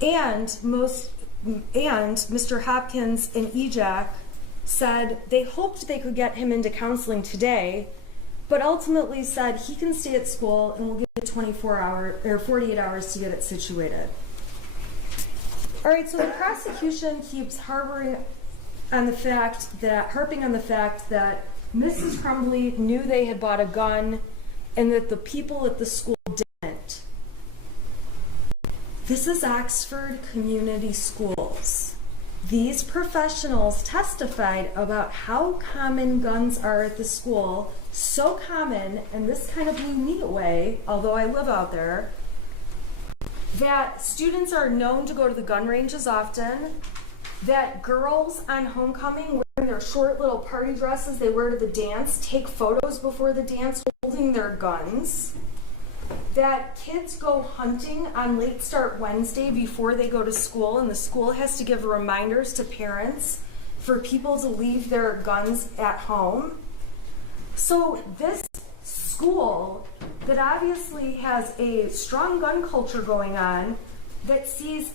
And Mr. Hopkins and Ejak said they hoped they could get him into counseling today, but ultimately said he can stay at school and we'll give it 48 hours to get it situated. All right, so the prosecution keeps harping on the fact that Mrs. Crumbley knew they had bought a gun and that the people at the school didn't. This is Oxford Community Schools. These professionals testified about how common guns are at the school, so common, and this kind of blew me away, although I live out there, that students are known to go to the gun ranges often, that girls on homecoming wearing their short little party dresses they wear to the dance take photos before the dance holding their guns, that kids go hunting on Late Start Wednesday before they go to school, and the school has to give reminders to parents for people to leave their guns at home. So this school that obviously has a strong gun culture going on, that sees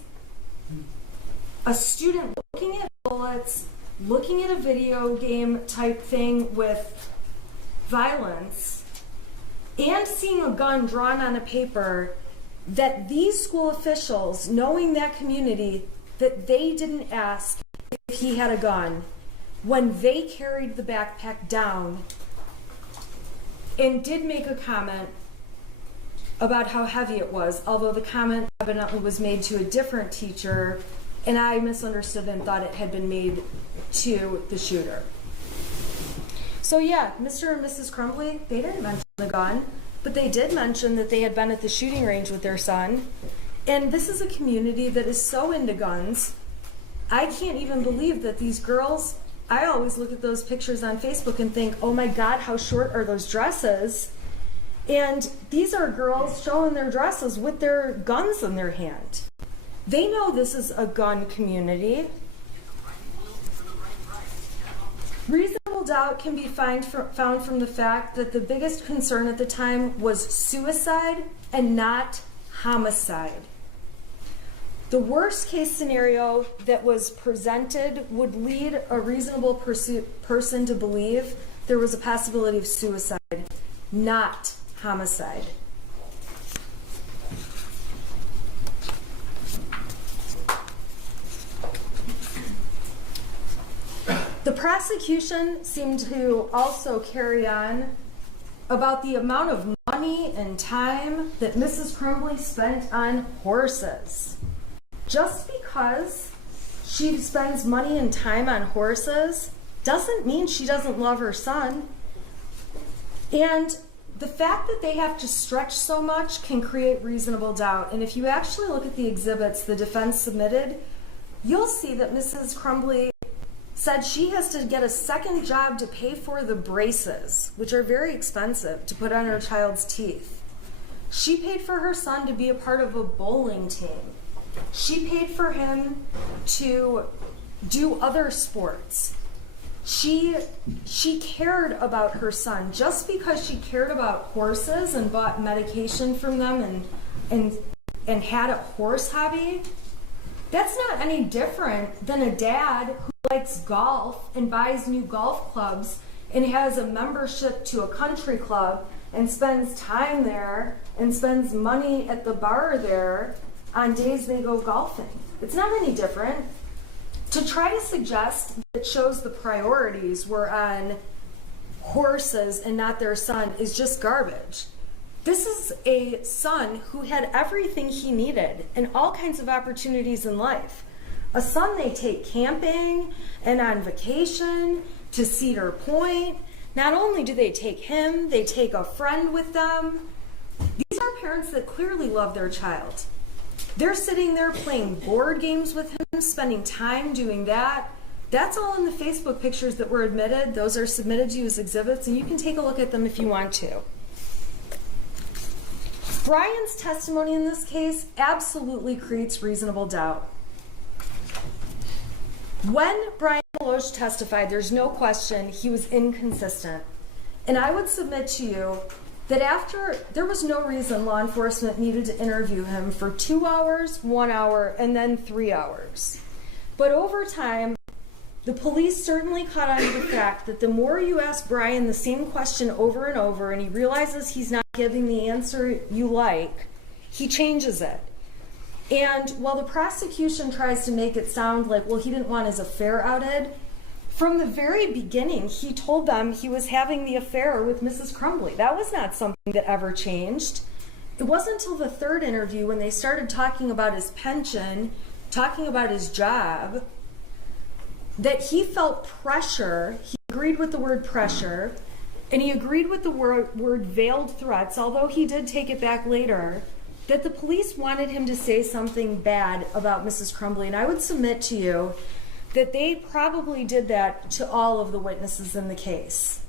a student looking at bullets, looking at a video game type thing with violence, and seeing a gun drawn on a paper, that these school officials, knowing that community, that they didn't ask if he had a gun, when they carried the backpack down and did make a comment about how heavy it was, although the comment evidently was made to a different teacher, and I misunderstood and thought it had been made to the shooter. So yeah, Mr. and Mrs. Crumbley, they didn't mention the gun, but they did mention that they had been at the shooting range with their son. And this is a community that is so into guns. I can't even believe that these girls, I always look at those pictures on Facebook and think, oh my God, how short are those dresses? And these are girls showing their dresses with their guns in their hand. They know this is a gun community. Reasonable doubt can be found from the fact that the biggest concern at the time was suicide and not homicide. The worst case scenario that was presented would lead a reasonable person to believe there was a possibility of suicide, not homicide. The prosecution seemed to also carry on about the amount of money and time that Mrs. Crumbley spent on horses. Just because she spends money and time on horses doesn't mean she doesn't love her son. And the fact that they have to stretch so much can create reasonable doubt. And if you actually look at the exhibits the defense submitted, you'll see that Mrs. Crumbley said she has to get a second job to pay for the braces, which are very expensive, to put on her child's teeth. She paid for her son to be a part of a bowling team. She paid for him to do other sports. She cared about her son. Just because she cared about horses and bought medication from them and had a horse hobby, that's not any different than a dad who likes golf and buys new golf clubs and has a membership to a country club and spends time there and spends money at the bar there on days they go golfing. It's not any different. To try to suggest that it shows the priorities were on horses and not their son is just garbage. This is a son who had everything he needed and all kinds of opportunities in life. A son they take camping and on vacation to Cedar Point. Not only do they take him, they take a friend with them. These are parents that clearly love their child. They're sitting there playing board games with him, spending time doing that. That's all in the Facebook pictures that were admitted. Those are submitted to you as exhibits, and you can take a look at them if you want to. Brian's testimony in this case absolutely creates reasonable doubt. When Brian Meloche testified, there's no question he was inconsistent. And I would submit to you that there was no reason law enforcement needed to interview him for 2 hours, 1 hour, and then 3 hours. But over time, the police certainly caught on to the fact that the more you ask Brian the same question over and over and he realizes he's not giving the answer you like, he changes it. And while the prosecution tries to make it sound like, well, he didn't want his affair outed, from the very beginning, he told them he was having the affair with Mrs. Crumbley. That was not something that ever changed. It wasn't until the third interview when they started talking about his pension, talking about his job, that he felt pressure. He agreed with the word pressure, and he agreed with the word veiled threats, although he did take it back later, that the police wanted him to say something bad about Mrs. Crumbley. And I would submit to you that they probably did that to all of the witnesses in the case.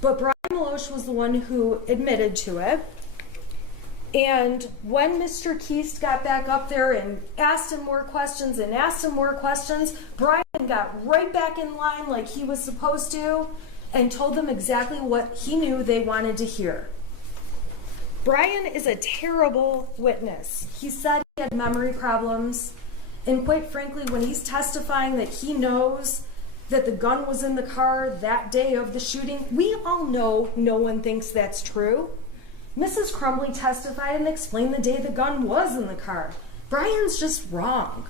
But Brian Meloche was the one who admitted to it. And when Mr. Keast got back up there and asked him more questions and asked him more questions, Brian got right back in line like he was supposed to and told them exactly what he knew they wanted to hear. Brian is a terrible witness. He said he had memory problems. And quite frankly, when he's testifying that he knows that the gun was in the car that day of the shooting, we all know no one thinks that's true. Mrs. Crumbley testified and explained the day the gun was in the car. Brian's just wrong.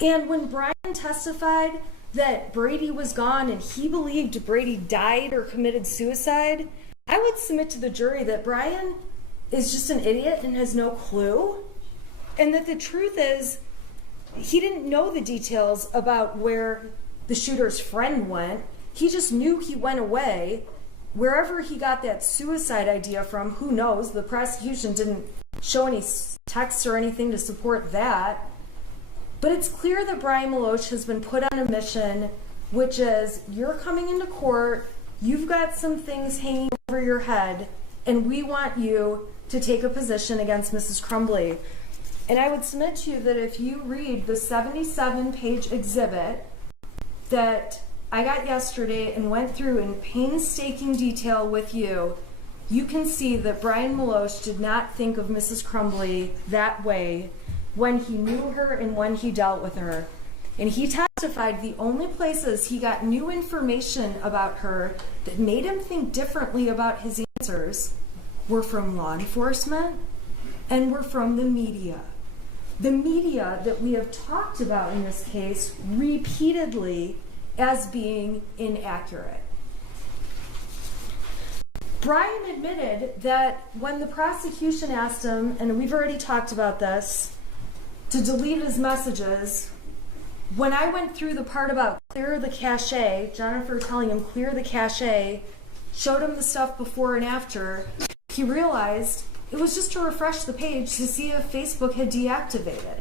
And when Brian testified that Brady was gone and he believed Brady died or committed suicide, I would submit to the jury that Brian is just an idiot and has no clue. And that the truth is, he didn't know the details about where the shooter's friend went. He just knew he went away. Wherever he got that suicide idea from, who knows? The prosecution didn't show any texts or anything to support that. But it's clear that Brian Maloche has been put on a mission, which is, you're coming into court, you've got some things hanging over your head, and we want you to take a position against Mrs. Crumbley. And I would submit to you that if you read the 77-page exhibit that I got yesterday and went through in painstaking detail with you, you can see that Brian Maloche did not think of Mrs. Crumbley that way when he knew her and when he dealt with her. And he testified the only places he got new information about her that made him think differently about his answers were from law enforcement and were from the media. The media that we have talked about in this case repeatedly as being inaccurate. Brian admitted that when the prosecution asked him, and we've already talked about this, to delete his messages, when I went through the part about clear the cache, Jennifer telling him clear the cache, showed him the stuff before and after, he realized it was just to refresh the page to see if Facebook had deactivated.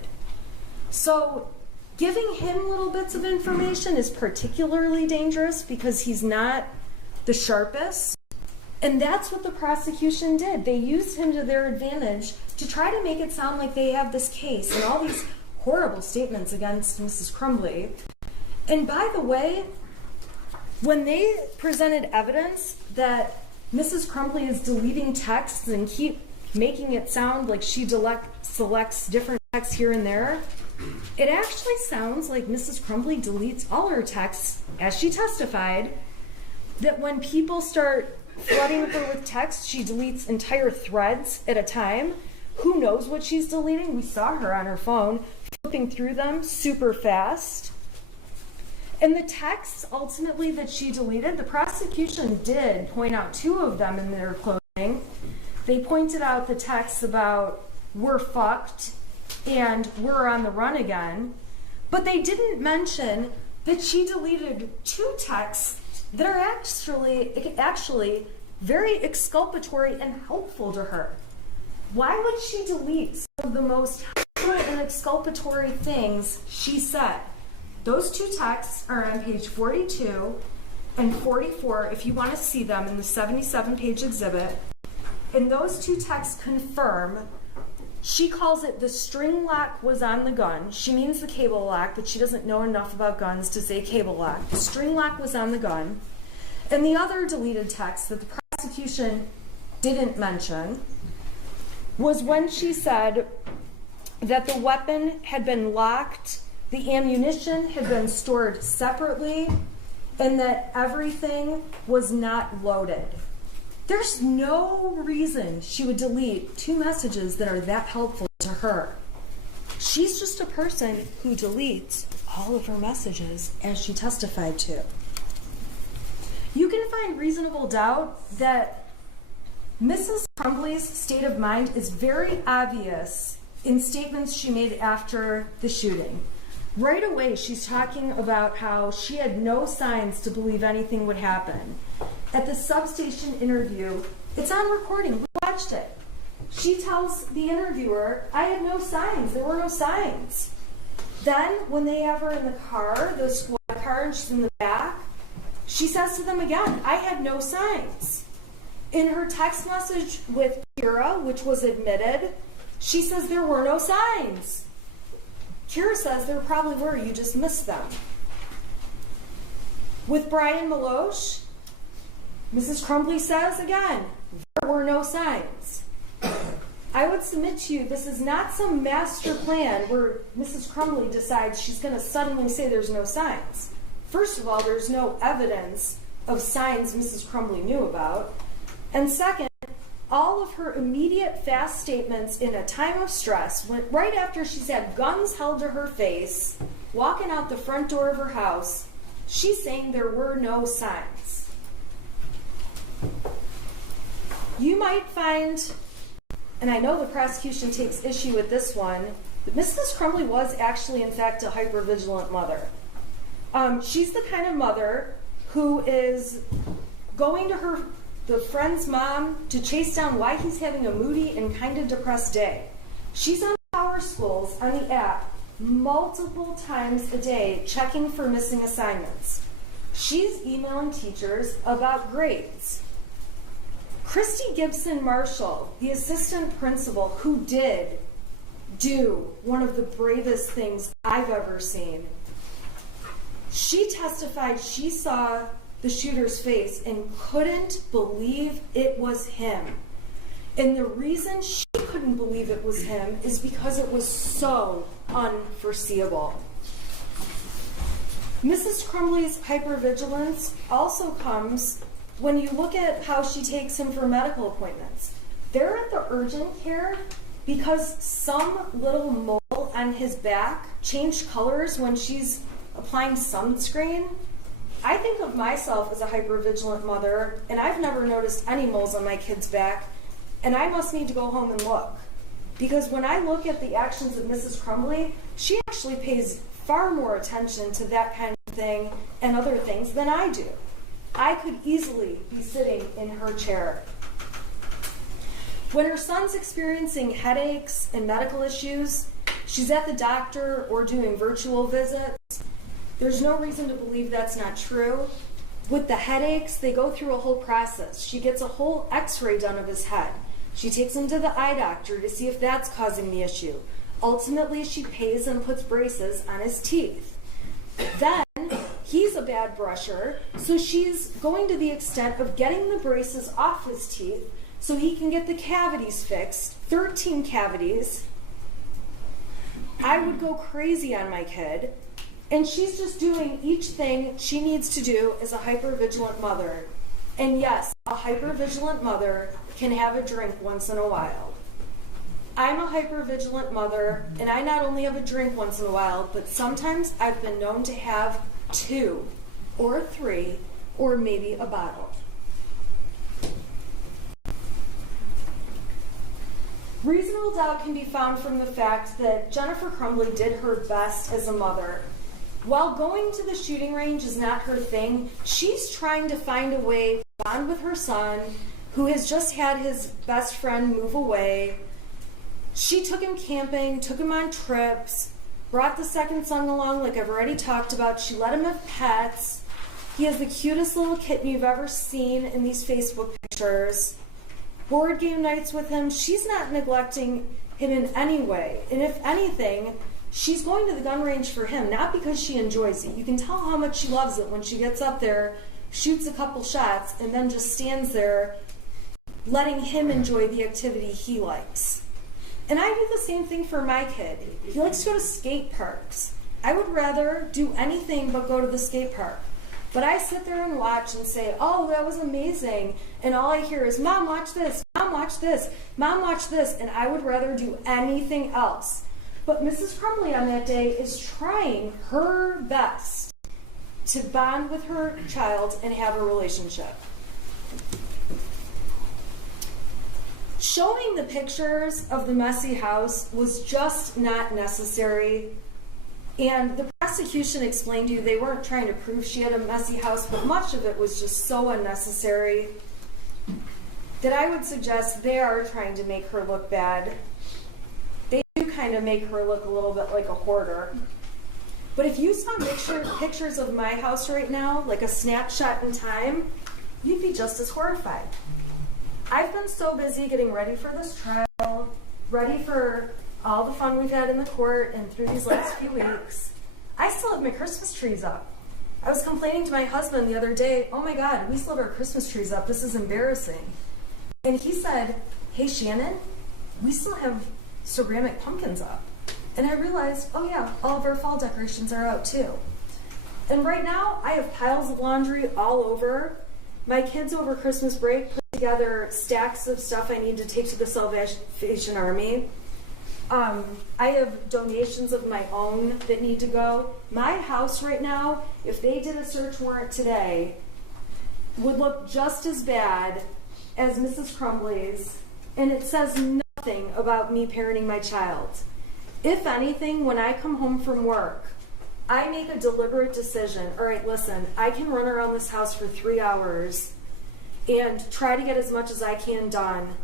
So giving him little bits of information is particularly dangerous because he's not the sharpest. And that's what the prosecution did. They used him to their advantage to try to make it sound like they have this case and all these horrible statements against Mrs. Crumbley. And by the way, when they presented evidence that Mrs. Crumbley is deleting texts and keep making it sound like she selects different texts here and there, it actually sounds like Mrs. Crumbley deletes all her texts, as she testified, that when people start flooding her with text, she deletes entire threads at a time. Who knows what she's deleting? We saw her on her phone flipping through them super fast. And the texts ultimately that she deleted, the prosecution did point out two of them in their closing. They pointed out the texts about "we're fucked" and "we're on the run again," but they didn't mention that she deleted two texts that are actually very exculpatory and helpful to her. Why would she delete some of the most helpful and exculpatory things she said? Those two texts are on page 42 and 44 if you want to see them in the 77-page exhibit. And those two texts confirm, she calls it the string lock was on the gun. She means the cable lock, but she doesn't know enough about guns to say cable lock. The string lock was on the gun. And the other deleted text that the prosecution didn't mention was when she said that the weapon had been locked, the ammunition had been stored separately, and that everything was not loaded. There's no reason she would delete two messages that are that helpful to her. She's just a person who deletes all of her messages, as she testified to. You can find reasonable doubt that Mrs. Crumbley's state of mind is very obvious in statements she made after the shooting. Right away, she's talking about how she had no signs to believe anything would happen. At the substation interview, it's on recording, we watched it. She tells the interviewer, "I had no signs, there were no signs." Then, when they have her in the car, the squad car, and she's in the back, she says to them again, "I had no signs." In her text message with Kira, which was admitted, she says there were no signs. Kira says there probably were, you just missed them. With Brian Maloche, Mrs. Crumbley says again, there were no signs. I would submit to you, this is not some master plan where Mrs. Crumbley decides she's going to suddenly say there's no signs. First of all, there's no evidence of signs Mrs. Crumbley knew about. And second, all of her immediate fast statements in a time of stress, right after she's had guns held to her face, walking out the front door of her house, She's saying there were no signs. You might find, and I know the prosecution takes issue with this one, but Mrs. Crumbley was actually, in fact, a hypervigilant mother. She's the kind of mother who is going to the friend's mom to chase down why he's having a moody and kind of depressed day. She's on Power Schools on the app multiple times a day checking for missing assignments. She's emailing teachers about grades. Christy Gibson Marshall, the assistant principal, who did do one of the bravest things I've ever seen, she testified she saw the shooter's face and couldn't believe it was him. And the reason she couldn't believe it was him is because it was so unforeseeable. Mrs. Crumbley's hypervigilance also comes when you look at how she takes him for medical appointments. They're at the urgent care because some little mole on his back changed colors when she's applying sunscreen. I think of myself as a hypervigilant mother, and I've never noticed any moles on my kid's back, and I must need to go home and look. Because when I look at the actions of Mrs. Crumbley, she actually pays far more attention to that kind of thing and other things than I do. I could easily be sitting in her chair. When her son's experiencing headaches and medical issues, she's at the doctor or doing virtual visits. There's no reason to believe that's not true. With the headaches, they go through a whole process. She gets a whole x-ray done of his head. She takes him to the eye doctor to see if that's causing the issue. Ultimately, she pays and puts braces on his teeth. Then, he's a bad brusher, so she's going to the extent of getting the braces off his teeth so he can get the cavities fixed, 13 cavities. I would go crazy on my kid. And she's just doing each thing she needs to do as a hypervigilant mother. And yes, a hypervigilant mother can have a drink once in a while. I'm a hypervigilant mother, and I not only have a drink once in a while, but sometimes I've been known to have 2 or 3 or maybe a bottle. Reasonable doubt can be found from the fact that Jennifer Crumbley did her best as a mother. While going to the shooting range is not her thing, she's trying to find a way to bond with her son, who has just had his best friend move away. She took him camping, took him on trips, brought the second son along like I've already talked about. She let him have pets. He has the cutest little kitten you've ever seen in these Facebook pictures. Board game nights with him. She's not neglecting him in any way. And if anything, she's going to the gun range for him, not because she enjoys it. You can tell how much she loves it when she gets up there, shoots a couple shots, and then just stands there letting him enjoy the activity he likes. And I do the same thing for my kid. He likes to go to skate parks. I would rather do anything but go to the skate park. But I sit there and watch and say, oh, that was amazing. And all I hear is, Mom, watch this. Mom, watch this. Mom, watch this. And I would rather do anything else. But Mrs. Crumbley on that day is trying her best to bond with her child and have a relationship. Showing the pictures of the messy house was just not necessary. And the prosecution explained to you they weren't trying to prove she had a messy house, but much of it was just so unnecessary that I would suggest they are trying to make her look bad. They do kind of make her look a little bit like a hoarder. But if you saw pictures of my house right now, like a snapshot in time, you'd be just as horrified. I've been so busy getting ready for this trial, ready for all the fun we've had in the court and through these last few weeks. I still have my Christmas trees up. I was complaining to my husband the other day, oh my God, we still have our Christmas trees up. This is embarrassing. And he said, hey Shannon, we still have ceramic pumpkins up. And I realized, oh yeah, all of our fall decorations are out too. And right now, I have piles of laundry all over. My kids over Christmas break put together stacks of stuff I need to take to the Salvation Army. I have donations of my own that need to go. My house right now, if they did a search warrant today, would look just as bad as Mrs. Crumbley's, and it says nothing about me parenting my child. If anything, when I come home from work, I make a deliberate decision. All right, listen, I can run around this house for 3 hours and try to get as much as I can done,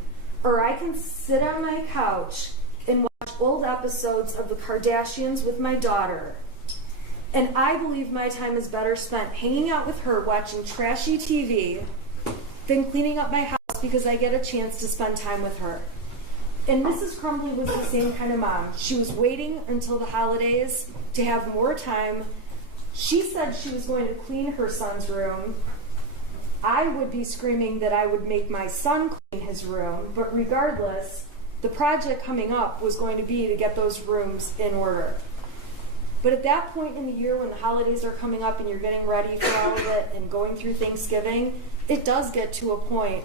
or I can sit on my couch and watch old episodes of the Kardashians with my daughter. And I believe my time is better spent hanging out with her watching trashy TV than cleaning up my house because I get a chance to spend time with her. And Mrs. Crumbley was the same kind of mom. She was waiting until the holidays to have more time. She said she was going to clean her son's room. I would be screaming that I would make my son clean his room, but regardless, the project coming up was going to be to get those rooms in order. But at that point in the year when the holidays are coming up and you're getting ready for all of it and going through Thanksgiving, it does get to a point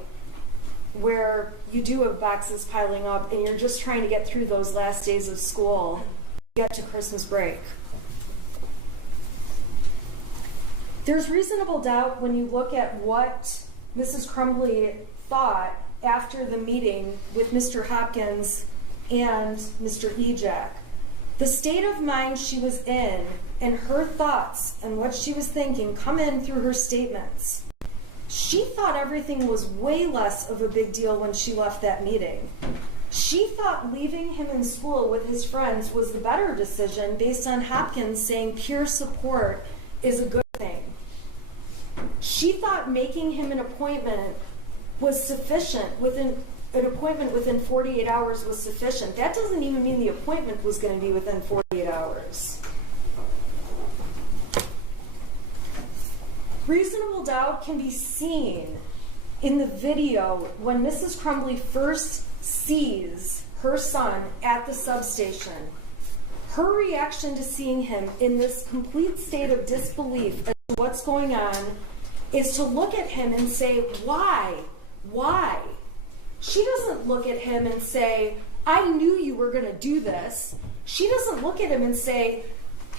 where you do have boxes piling up and you're just trying to get through those last days of school to get to Christmas break. There's reasonable doubt when you look at what Mrs. Crumbley thought after the meeting with Mr. Hopkins and Mr. Ejak. The state of mind she was in and her thoughts and what she was thinking come in through her statements. She thought everything was way less of a big deal when she left that meeting. She thought leaving him in school with his friends was the better decision based on Hopkins saying peer support is a good thing. She thought making him an appointment was sufficient. Within an appointment within 48 hours was sufficient. That doesn't even mean the appointment was going to be within 48 hours. Reasonable doubt can be seen in the video when Mrs. Crumbley first sees her son at the substation. Her reaction to seeing him in this complete state of disbelief as to what's going on is to look at him and say, why? Why? She doesn't look at him and say, I knew you were going to do this. She doesn't look at him and say,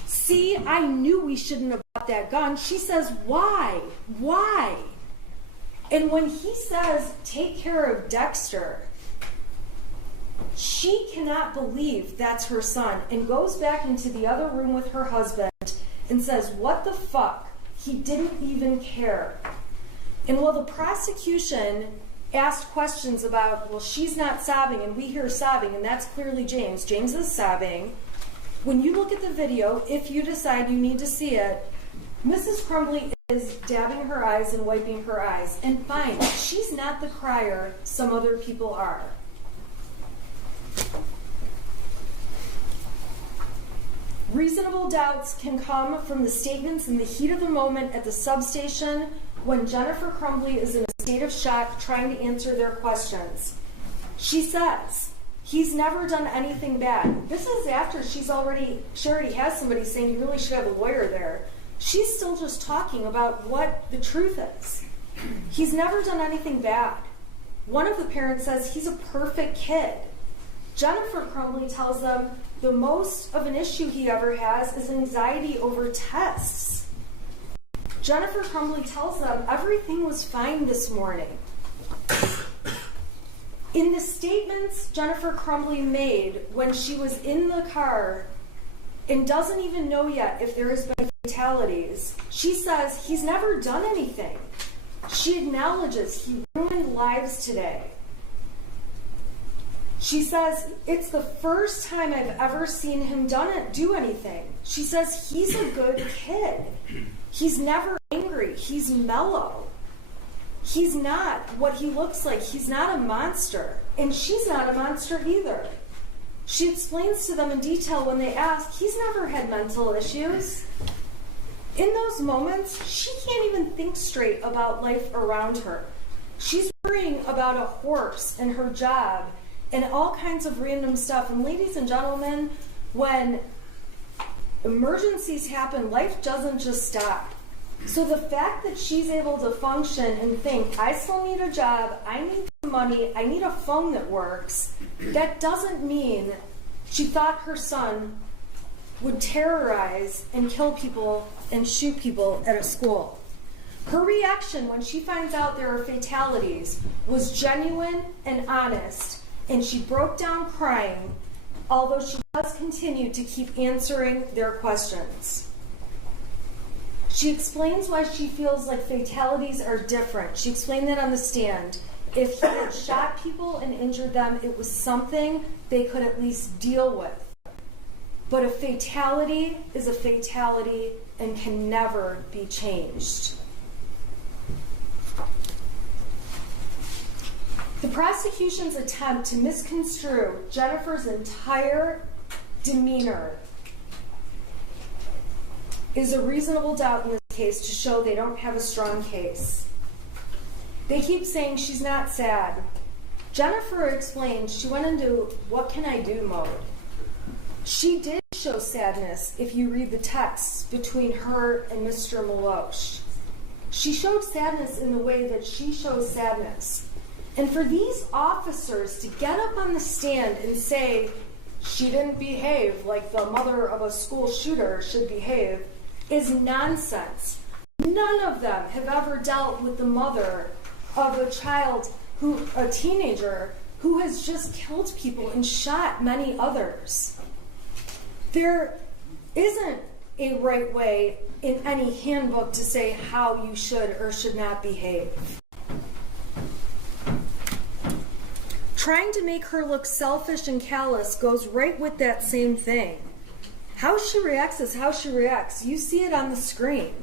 see, I knew we shouldn't have bought that gun. She says, why? Why? And when he says, take care of Dexter, she cannot believe that's her son and goes back into the other room with her husband and says, what the fuck? He didn't even care. And while the prosecution asked questions about, well, she's not sobbing, and we hear sobbing, and that's clearly James. James is sobbing. When you look at the video, if you decide you need to see it, Mrs. Crumbley is dabbing her eyes and wiping her eyes. And fine, she's not the crier some other people are. Reasonable doubts can come from the statements in the heat of the moment at the substation when Jennifer Crumbley is in a state of shock trying to answer their questions. She says, he's never done anything bad. This is after she already has somebody saying you really should have a lawyer there. She's still just talking about what the truth is. He's never done anything bad. One of the parents says he's a perfect kid. Jennifer Crumbley tells them the most of an issue he ever has is anxiety over tests. Jennifer Crumbley tells them everything was fine this morning. In the statements Jennifer Crumbley made when she was in the car and doesn't even know yet if there has been fatalities, she says he's never done anything. She acknowledges he ruined lives today. She says, it's the first time I've ever seen him do anything. She says, he's a good kid. He's never angry. He's mellow. He's not what he looks like. He's not a monster. And she's not a monster either. She explains to them in detail when they ask, he's never had mental issues. In those moments, she can't even think straight about life around her. She's worrying about a horse and her job and all kinds of random stuff. And ladies and gentlemen, when emergencies happen, life doesn't just stop. So the fact that she's able to function and think, I still need a job, I need money, I need a phone that works, that doesn't mean She thought her son would terrorize and kill people and shoot people at a school. Her reaction when she finds out there are fatalities was genuine and honest, and she broke down crying, although she does continue to keep answering their questions. She explains why she feels like fatalities are different. She explained that on the stand. If he had shot people and injured them, it was something they could at least deal with. But a fatality is a fatality and can never be changed. The prosecution's attempt to misconstrue Jennifer's entire demeanor is a reasonable doubt in this case to show they don't have a strong case. They keep saying she's not sad. Jennifer explained she went into what can I do mode. She did show sadness if you read the texts between her and Mr. Milosh. She showed sadness in the way that she shows sadness. And for these officers to get up on the stand and say she didn't behave like the mother of a school shooter should behave is nonsense. None of them have ever dealt with the mother of a teenager who has just killed people and shot many others. There isn't a right way in any handbook to say how you should or should not behave. Trying to make her look selfish and callous goes right with that same thing. How she reacts is how she reacts. You see it on the screen.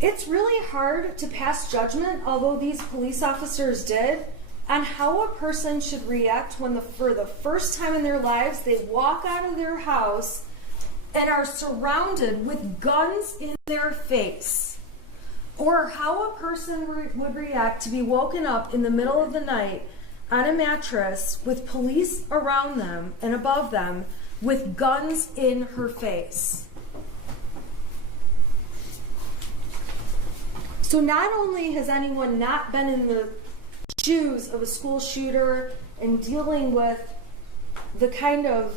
It's really hard to pass judgment, although these police officers did, on how a person should react when for the first time in their lives they walk out of their house and are surrounded with guns in their face. Or how a person would react to be woken up in the middle of the night on a mattress with police around them and above them with guns in her face. So not only has anyone not been in the shoes of a school shooter and dealing with the kind of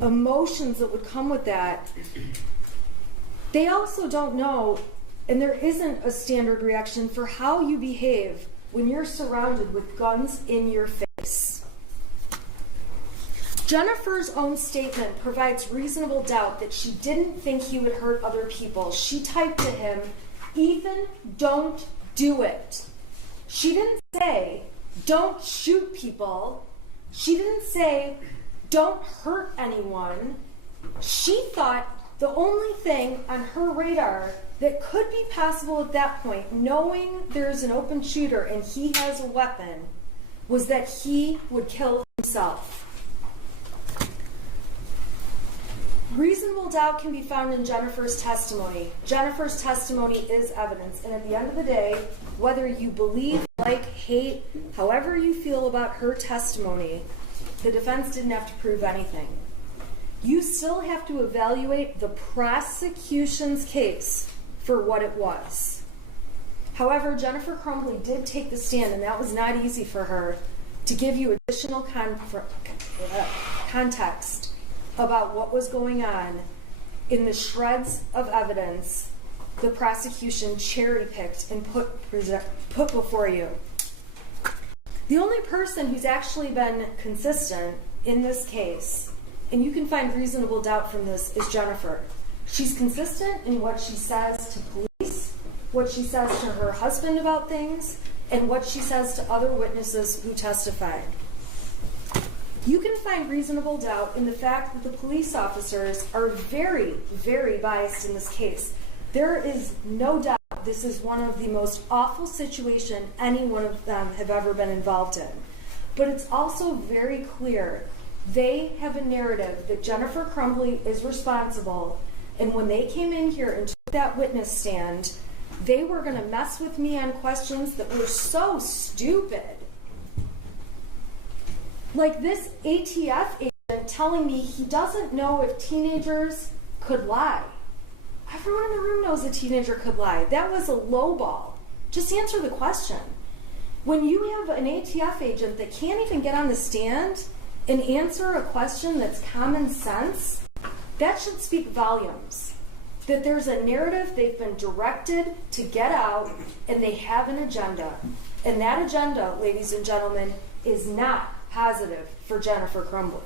emotions that would come with that, they also don't know, and there isn't a standard reaction for how you behave when you're surrounded with guns in your face. Jennifer's own statement provides reasonable doubt that she didn't think he would hurt other people. She typed to him, "Ethan, don't do it." She didn't say, "Don't shoot people." She didn't say, "Don't hurt anyone." She thought the only thing on her radar that could be possible at that point, knowing there's an open shooter and he has a weapon, was that he would kill himself. Reasonable doubt can be found in Jennifer's testimony. Jennifer's testimony is evidence, and at the end of the day, whether you believe, like, hate, however you feel about her testimony, the defense didn't have to prove anything. You still have to evaluate the prosecution's case for what it was. However, Jennifer Crumbley did take the stand, and that was not easy for her, to give you additional context about what was going on in the shreds of evidence the prosecution cherry-picked and put before you. The only person who's actually been consistent in this case, and you can find reasonable doubt from this, is Jennifer. She's consistent in what she says to police, what she says to her husband about things, and what she says to other witnesses who testified. You can find reasonable doubt in the fact that the police officers are very, very biased in this case. There is no doubt this is one of the most awful situations any one of them have ever been involved in. But it's also very clear they have a narrative that Jennifer Crumbley is responsible, and when they came in here and took that witness stand, they were going to mess with me on questions that were so stupid. Like this ATF agent telling me he doesn't know if teenagers could lie. Everyone in the room knows a teenager could lie. That was a low ball. Just answer the question. When you have an ATF agent that can't even get on the stand and answer a question that's common sense, that should speak volumes. That there's a narrative they've been directed to get out, and they have an agenda. And that agenda, ladies and gentlemen, is not positive for Jennifer Crumbley.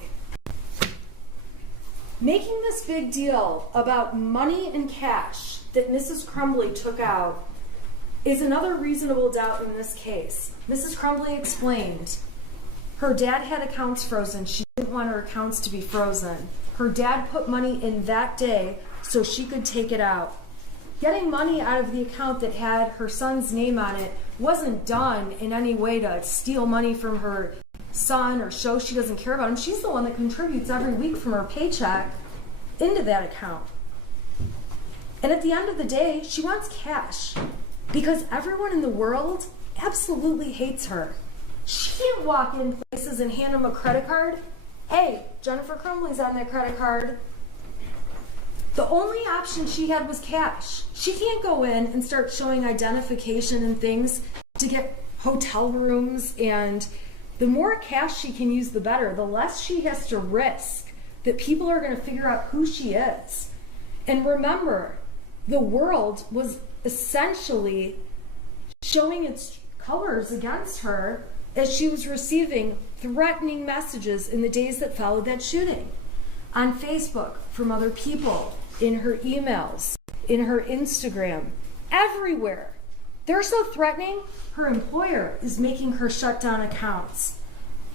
Making this big deal about money and cash that Mrs. Crumbley took out is another reasonable doubt in this case. Mrs. Crumbley explained her dad had accounts frozen. She didn't want her accounts to be frozen. Her dad put money in that day so she could take it out. Getting money out of the account that had her son's name on it wasn't done in any way to steal money from her son or show she doesn't care about him. She's the one that contributes every week from her paycheck into that account. And at the end of the day, she wants cash because everyone in the world absolutely hates her. She can't walk in places and hand them a credit card. Hey, Jennifer Crumbley's on that credit card. The only option she had was cash. She can't go in and start showing identification and things to get hotel rooms, and the more cash she can use, the better. The less she has to risk that people are going to figure out who she is. And remember, the world was essentially showing its colors against her as she was receiving threatening messages in the days that followed that shooting. On Facebook, from other people, in her emails, in her Instagram, everywhere. They're so threatening, her employer is making her shut down accounts.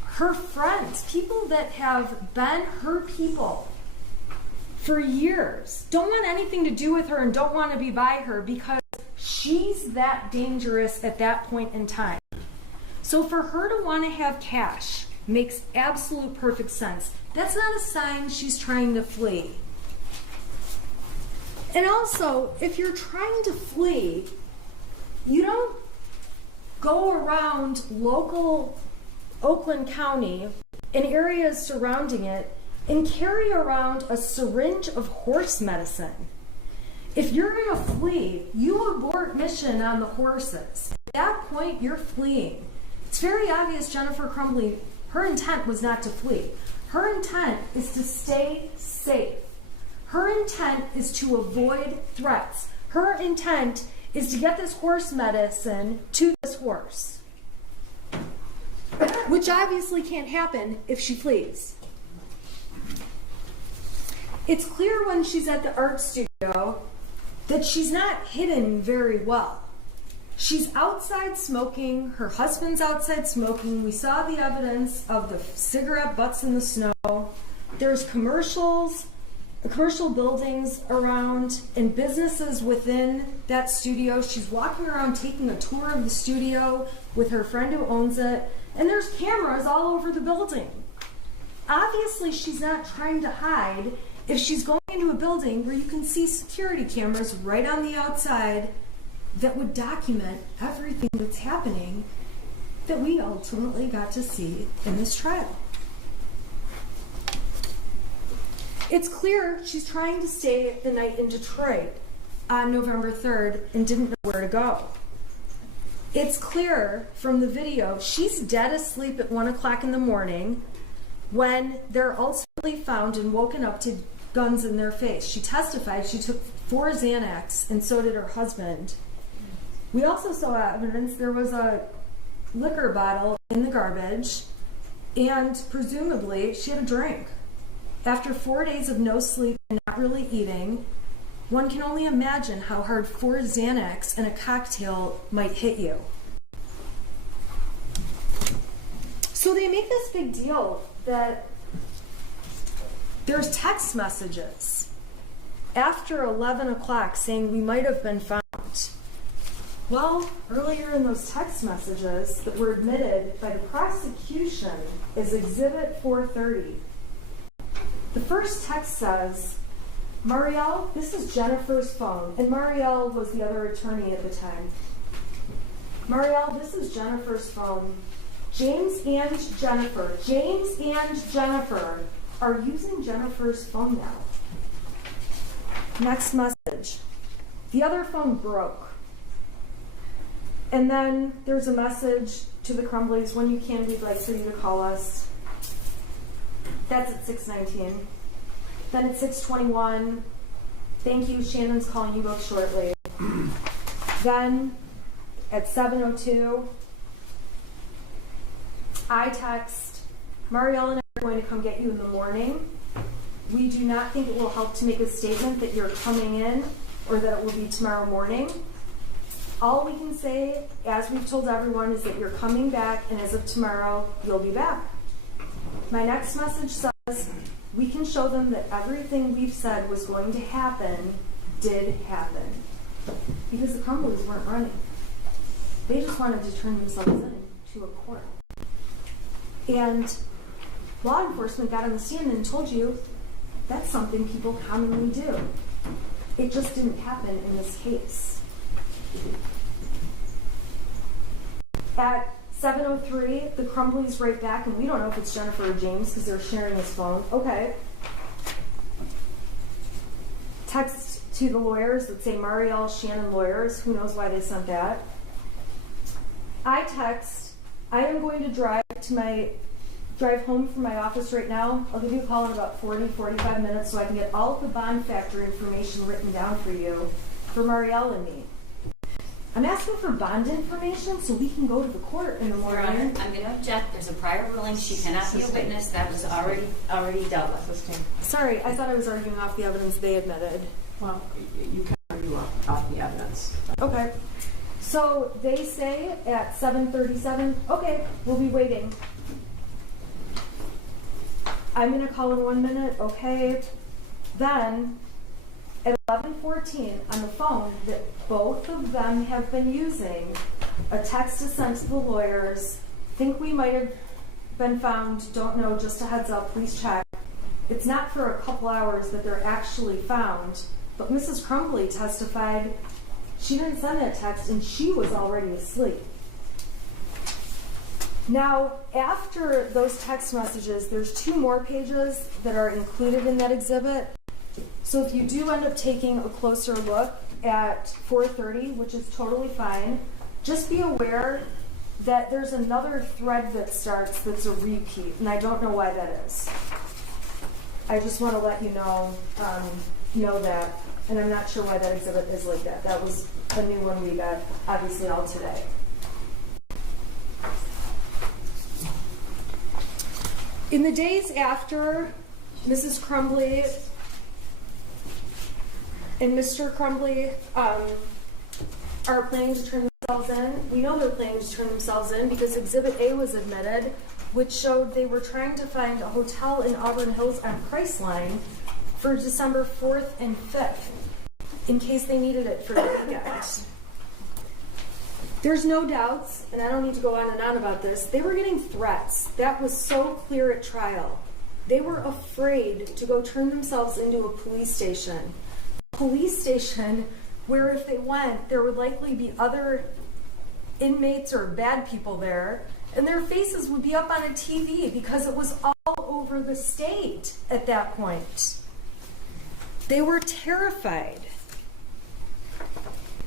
Her friends, people that have been her people for years, don't want anything to do with her and don't want to be by her because she's that dangerous at that point in time. So for her to want to have cash makes absolute perfect sense. That's not a sign she's trying to flee. And also, if you're trying to flee, you don't go around local Oakland County and areas surrounding it and carry around a syringe of horse medicine. If you're going to flee, you abort mission on the horses. At that point, you're fleeing. It's very obvious Jennifer Crumbley, her intent was not to flee. Her intent is to stay safe. Her intent is to avoid threats. Her intent is to get this horse medicine to this horse, which obviously can't happen if she flees. It's clear when she's at the art studio that she's not hidden very well. She's outside smoking. Her husband's outside smoking. We saw the evidence of the cigarette butts in the snow. There's commercial buildings around and businesses within that studio. She's walking around taking a tour of the studio with her friend who owns it, and there's cameras all over the building. Obviously, she's not trying to hide if she's going into a building where you can see security cameras right on the outside that would document everything that's happening that we ultimately got to see in this trial. It's clear she's trying to stay the night in Detroit on November 3rd and didn't know where to go. It's clear from the video she's dead asleep at 1 o'clock in the morning when they're ultimately found and woken up to guns in their face. She testified she took 4 Xanax, and so did her husband. We also saw evidence there was a liquor bottle in the garbage, and presumably she had a drink. After 4 days of no sleep and not really eating, one can only imagine how hard 4 Xanax and a cocktail might hit you. So they make this big deal that there's text messages after 11 o'clock saying we might have been found. Well, earlier in those text messages that were admitted by the prosecution as Exhibit 430, the first text says, Marielle, this is Jennifer's phone. And Marielle was the other attorney at the time. Marielle, this is Jennifer's phone. James and Jennifer are using Jennifer's phone now. Next message. The other phone broke. And then there's a message to the Crumbleys, when you can, we'd like for you to call us. That's at 6:19. Then at 6:21, thank you, Shannon's calling you both shortly. Then at 7:02, I text, Marielle and I are going to come get you in the morning. We do not think it will help to make a statement that you're coming in or that it will be tomorrow morning. All we can say, as we've told everyone, is that you're coming back, and as of tomorrow, you'll be back. My next message says, we can show them that everything we've said was going to happen did happen. Because the Crumbleys weren't running. They just wanted to turn themselves into a court. And law enforcement got on the stand and told you that's something people commonly do. It just didn't happen in this case. At 7:03, the Crumbleys write back, and we don't know if it's Jennifer or James because they're sharing his phone. Okay. Text to the lawyers that say Marielle, Shannon lawyers. Who knows why they sent that? I text, I am going to drive home from my office right now. I'll give you a call in about 45 minutes so I can get all of the bond factor information written down for you for Marielle and me. I'm asking for bond information so we can go to the court in the morning. Your Honor, I'm going to object. There's a prior ruling. She cannot be a witness. That was already dealt with. Sorry, I thought I was arguing off the evidence they admitted. Well, you can argue off the evidence. Okay. So they say at 7:37, okay, we'll be waiting. I'm going to call in 1 minute, okay. Then at 11:14 on the phone that both of them have been using, a text is sent to the lawyers. Think we might have been found, don't know, just a heads up, please check. It's not for a couple hours that they're actually found, but Mrs. Crumbley testified she didn't send that text and she was already asleep. Now, after those text messages, there's 2 more pages that are included in that exhibit. So if you do end up taking a closer look at 4:30, which is totally fine, just be aware that there's another thread that starts that's a repeat, and I don't know why that is. I just want to let you know that, and I'm not sure why that exhibit is like that. That was a new one we got, obviously, all today. In the days after Mrs. Crumbley and Mr. Crumbley are planning to turn themselves in, we know they're planning to turn themselves in because Exhibit A was admitted, which showed they were trying to find a hotel in Auburn Hills on Priceline for December 4th and 5th in case they needed it for the weekend. There's no doubts, and I don't need to go on and on about this, they were getting threats. That was so clear at trial. They were afraid to go turn themselves into a police station. A police station where if they went, there would likely be other inmates or bad people there, and their faces would be up on a TV because it was all over the state at that point. They were terrified.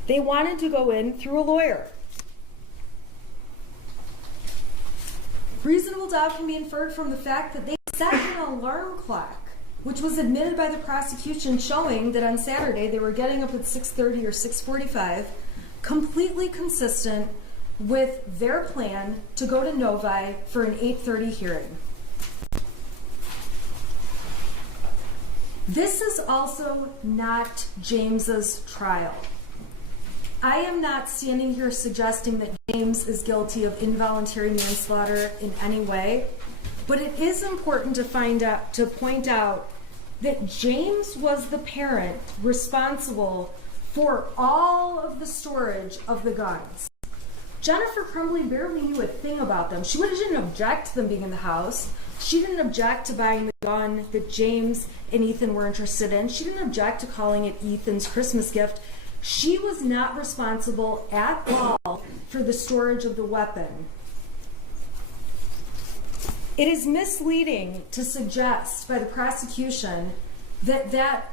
They wanted to go in through a lawyer. Reasonable doubt can be inferred from the fact that they set an alarm clock, which was admitted by the prosecution, showing that on Saturday they were getting up at 6:30 or 6:45, completely consistent with their plan to go to Novi for an 8:30 hearing. This is also not James's trial. I am not standing here suggesting that James is guilty of involuntary manslaughter in any way, but it is important to point out that James was the parent responsible for all of the storage of the guns. Jennifer Crumbley barely knew a thing about them. She didn't object to them being in the house. She didn't object to buying the gun that James and Ethan were interested in. She didn't object to calling it Ethan's Christmas gift. She was not responsible at all for the storage of the weapon. It is misleading to suggest by the prosecution that that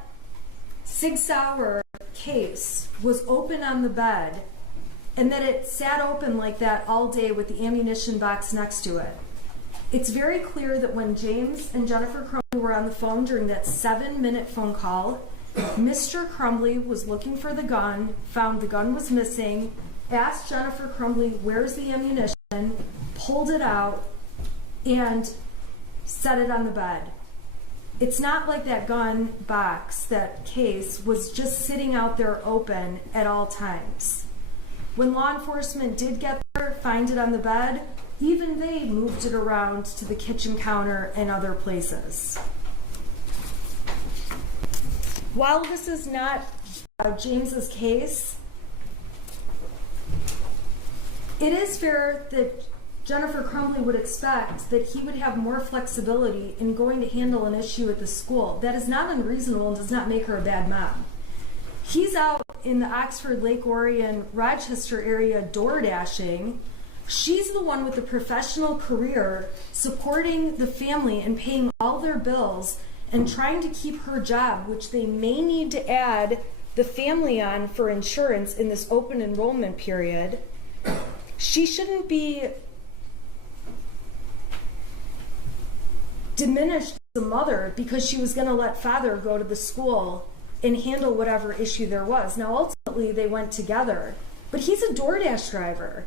Sig Sauer case was open on the bed and that it sat open like that all day with the ammunition box next to it. It's very clear that when James and Jennifer Crumbley were on the phone during that 7-minute phone call, Mr. Crumbley was looking for the gun, found the gun was missing, asked Jennifer Crumbley, where's the ammunition, pulled it out, and set it on the bed. It's not like that gun box, that case, was just sitting out there open at all times. When law enforcement did get there, find it on the bed, even they moved it around to the kitchen counter and other places. While this is not James's case, it is fair that Jennifer Crumbley would expect that he would have more flexibility in going to handle an issue at the school. That is not unreasonable and does not make her a bad mom. He's out in the Oxford, Lake Orion, Rochester area door dashing. She's the one with the professional career supporting the family and paying all their bills and trying to keep her job, which they may need to add the family on for insurance in this open enrollment period. She shouldn't be diminished as a mother because she was going to let father go to the school and handle whatever issue there was. Now, ultimately, they went together. But he's a DoorDash driver.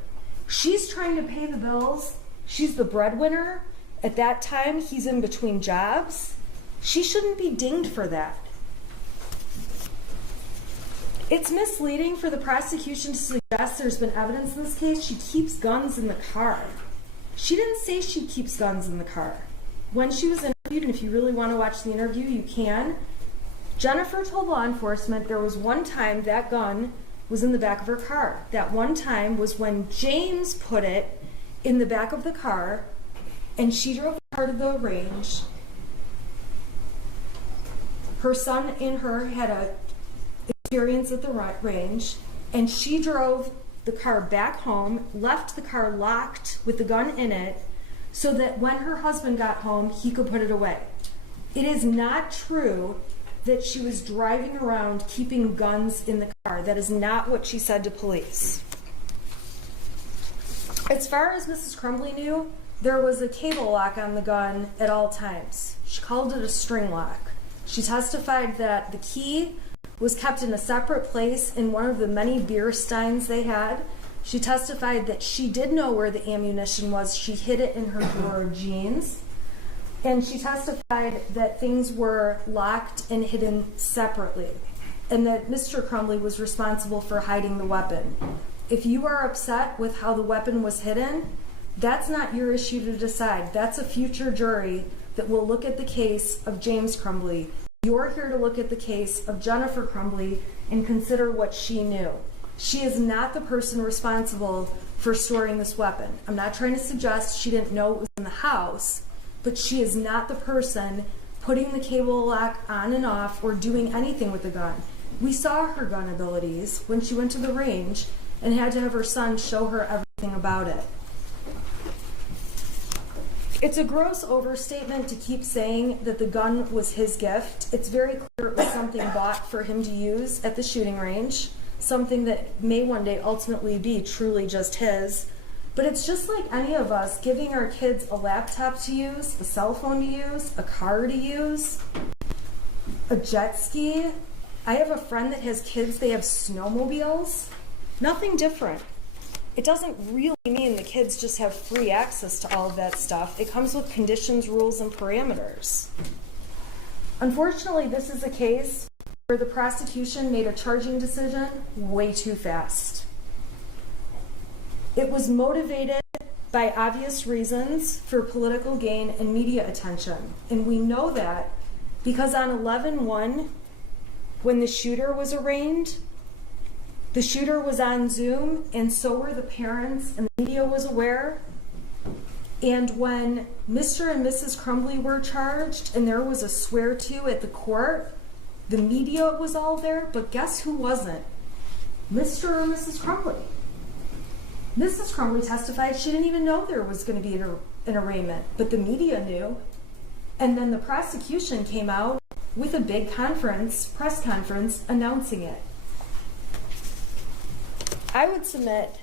She's trying to pay the bills. She's the breadwinner. At that time, he's in between jobs. She shouldn't be dinged for that. It's misleading for the prosecution to suggest there's been evidence in this case. She keeps guns in the car. She didn't say she keeps guns in the car. When she was interviewed, and if you really want to watch the interview, you can, Jennifer told law enforcement there was one time that gun was in the back of her car. That one time was when James put it in the back of the car, and she drove the car to the range. Her son and her had a experience at the range, and she drove the car back home, left the car locked with the gun in it, so that when her husband got home, he could put it away. It is not true that she was driving around keeping guns in the car. That is not what she said to police. As far as Mrs. Crumbley knew, there was a cable lock on the gun at all times. She called it a string lock. She testified that the key was kept in a separate place in one of the many beer steins they had. She testified that she did know where the ammunition was. She hid it in her drawer of jeans. And she testified that things were locked and hidden separately, and that Mr. Crumbley was responsible for hiding the weapon. If you are upset with how the weapon was hidden, that's not your issue to decide. That's a future jury that will look at the case of James Crumbley. You're here to look at the case of Jennifer Crumbley and consider what she knew. She is not the person responsible for storing this weapon. I'm not trying to suggest she didn't know it was in the house, but she is not the person putting the cable lock on and off or doing anything with the gun. We saw her gun abilities when she went to the range and had to have her son show her everything about it. It's a gross overstatement to keep saying that the gun was his gift. It's very clear it was something bought for him to use at the shooting range, something that may one day ultimately be truly just his. But it's just like any of us giving our kids a laptop to use, a cell phone to use, a car to use, a jet ski. I have a friend that has kids, they have snowmobiles. Nothing different. It doesn't really mean the kids just have free access to all of that stuff. It comes with conditions, rules, and parameters. Unfortunately, this is a case where the prosecution made a charging decision way too fast. It was motivated by obvious reasons for political gain and media attention. And we know that because on 11/1, when the shooter was arraigned, the shooter was on Zoom, and so were the parents, and the media was aware. And when Mr. and Mrs. Crumbley were charged, and there was a swear-to at the court, the media was all there, but guess who wasn't? Mr. or Mrs. Crumbley. Mrs. Crumbley testified she didn't even know there was going to be an arraignment, but the media knew. And then the prosecution came out with a big press conference, announcing it. I would submit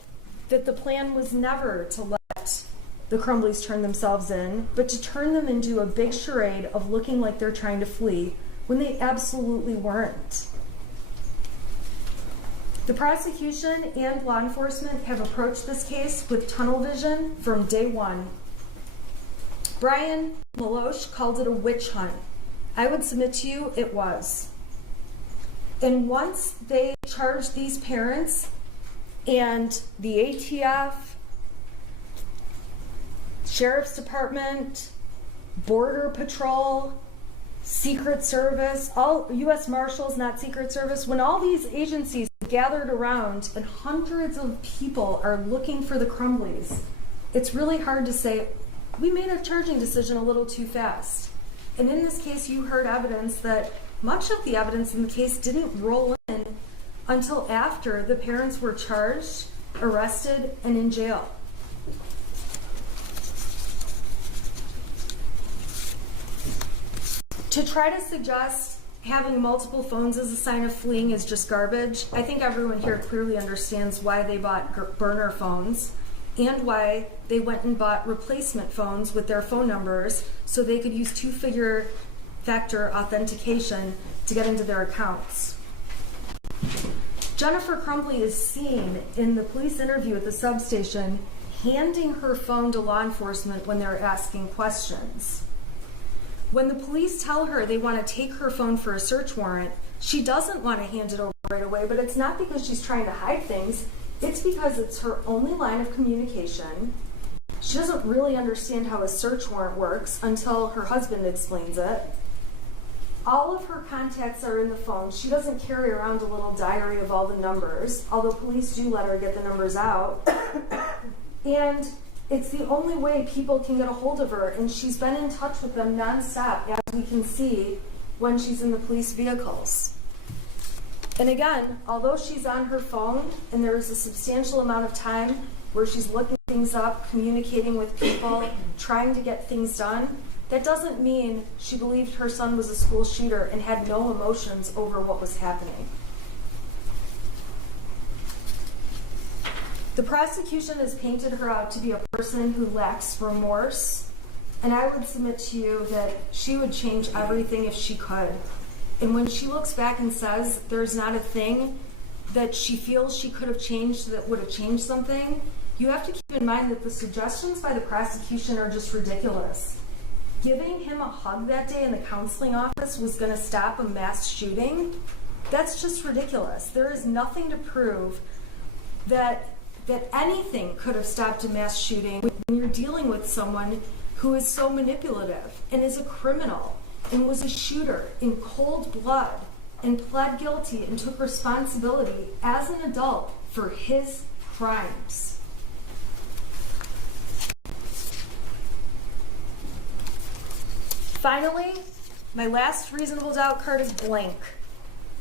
that the plan was never to let the Crumbleys turn themselves in, but to turn them into a big charade of looking like they're trying to flee when they absolutely weren't. The prosecution and law enforcement have approached this case with tunnel vision from day one. Brian Maloche called it a witch hunt. I would submit to you it was. And once they charged these parents and the ATF, Sheriff's Department, Border Patrol, Secret Service, all U.S. Marshals, not Secret Service, when all these agencies gathered around and hundreds of people are looking for the Crumbleys, it's really hard to say, we made a charging decision a little too fast. And in this case, you heard evidence that much of the evidence in the case didn't roll in until after the parents were charged, arrested, and in jail. To try to suggest having multiple phones as a sign of fleeing is just garbage. I think everyone here clearly understands why they bought burner phones and why they went and bought replacement phones with their phone numbers so they could use two-figure factor authentication to get into their accounts. Jennifer Crumbley is seen in the police interview at the substation handing her phone to law enforcement when they're asking questions. When the police tell her they want to take her phone for a search warrant, she doesn't want to hand it over right away, but it's not because she's trying to hide things. It's because it's her only line of communication. She doesn't really understand how a search warrant works until her husband explains it. All of her contacts are in the phone. She doesn't carry around a little diary of all the numbers, although police do let her get the numbers out. And it's the only way people can get a hold of her, and she's been in touch with them nonstop, as we can see when she's in the police vehicles. And again, although she's on her phone, and there is a substantial amount of time where she's looking things up, communicating with people, trying to get things done, that doesn't mean she believed her son was a school shooter and had no emotions over what was happening. The prosecution has painted her out to be a person who lacks remorse, and I would submit to you that she would change everything if she could. And when she looks back and says there's not a thing that she feels she could have changed that would have changed something, you have to keep in mind that the suggestions by the prosecution are just ridiculous. Giving him a hug that day in the counseling office was going to stop a mass shooting? That's just ridiculous. There is nothing to prove that anything could have stopped a mass shooting when you're dealing with someone who is so manipulative and is a criminal and was a shooter in cold blood and pled guilty and took responsibility as an adult for his crimes. Finally, my last reasonable doubt card is blank,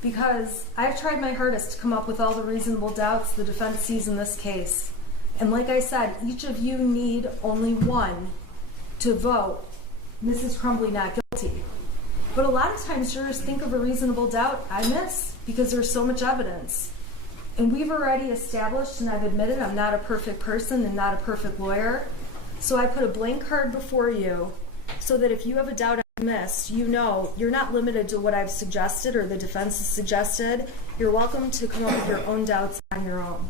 because I've tried my hardest to come up with all the reasonable doubts the defense sees in this case. And like I said, each of you need only one to vote Mrs. Crumbley not guilty. But a lot of times jurors think of a reasonable doubt I miss because there's so much evidence. And we've already established, and I've admitted I'm not a perfect person and not a perfect lawyer, so I put a blank card before you so that if you have a doubt I missed, you know you're not limited to what I've suggested or the defense has suggested. You're welcome to come up with your own doubts on your own.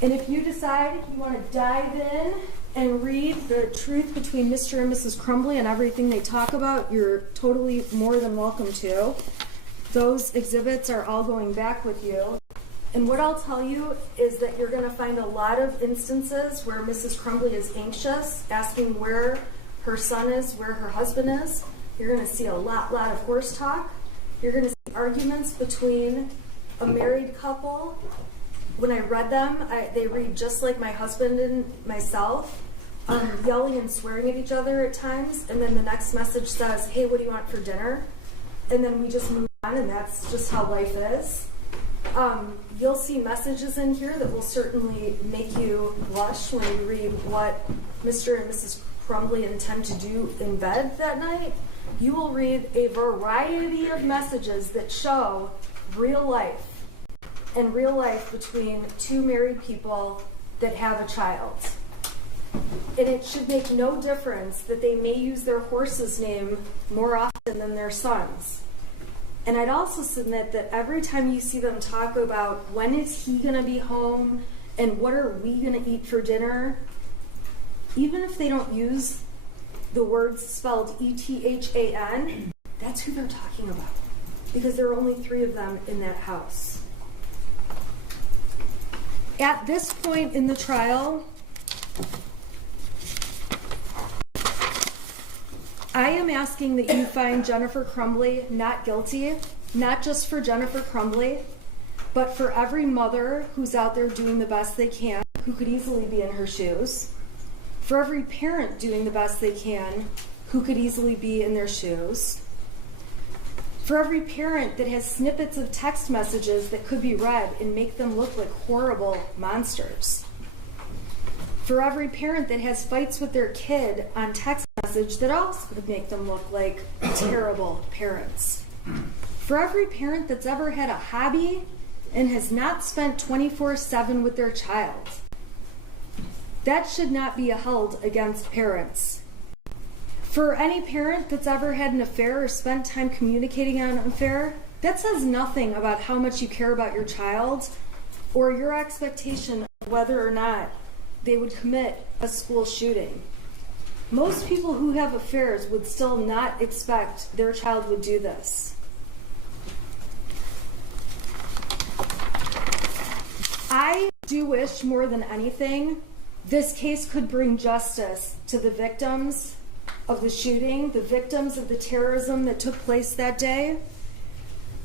And if you decide you want to dive in and read the truth between Mr. and Mrs. Crumbley and everything they talk about, you're totally more than welcome to. Those exhibits are all going back with you. And what I'll tell you is that you're going to find a lot of instances where Mrs. Crumbley is anxious, asking where her son is, where her husband is. You're going to see a lot of horse talk. You're going to see arguments between a married couple. When I read them, they read just like my husband and myself, yelling and swearing at each other at times. And then the next message says, hey, what do you want for dinner? And then we just move on, and that's just how life is. You'll see messages in here that will certainly make you blush when you read what Mr. and Mrs. Crumbley intend to do in bed that night. You will read a variety of messages that show real life. in real life between two married people that have a child. And it should make no difference that they may use their horse's name more often than their son's. And I'd also submit that every time you see them talk about when is he going to be home and what are we going to eat for dinner, even if they don't use the words spelled E-T-H-A-N, that's who they're talking about. Because there are only 3 of them in that house. At this point in the trial, I am asking that you find Jennifer Crumbley not guilty, not just for Jennifer Crumbley, but for every mother who's out there doing the best they can, who could easily be in her shoes, for every parent doing the best they can, who could easily be in their shoes, for every parent that has snippets of text messages that could be read and make them look like horrible monsters, for every parent that has fights with their kid on text message that also would make them look like terrible parents, for every parent that's ever had a hobby and has not spent 24/7 with their child. That should not be held against parents. For any parent that's ever had an affair or spent time communicating on an affair, that says nothing about how much you care about your child or your expectation of whether or not they would commit a school shooting. Most people who have affairs would still not expect their child would do this. I do wish more than anything this case could bring justice to the victims of the shooting, the victims of the terrorism that took place that day,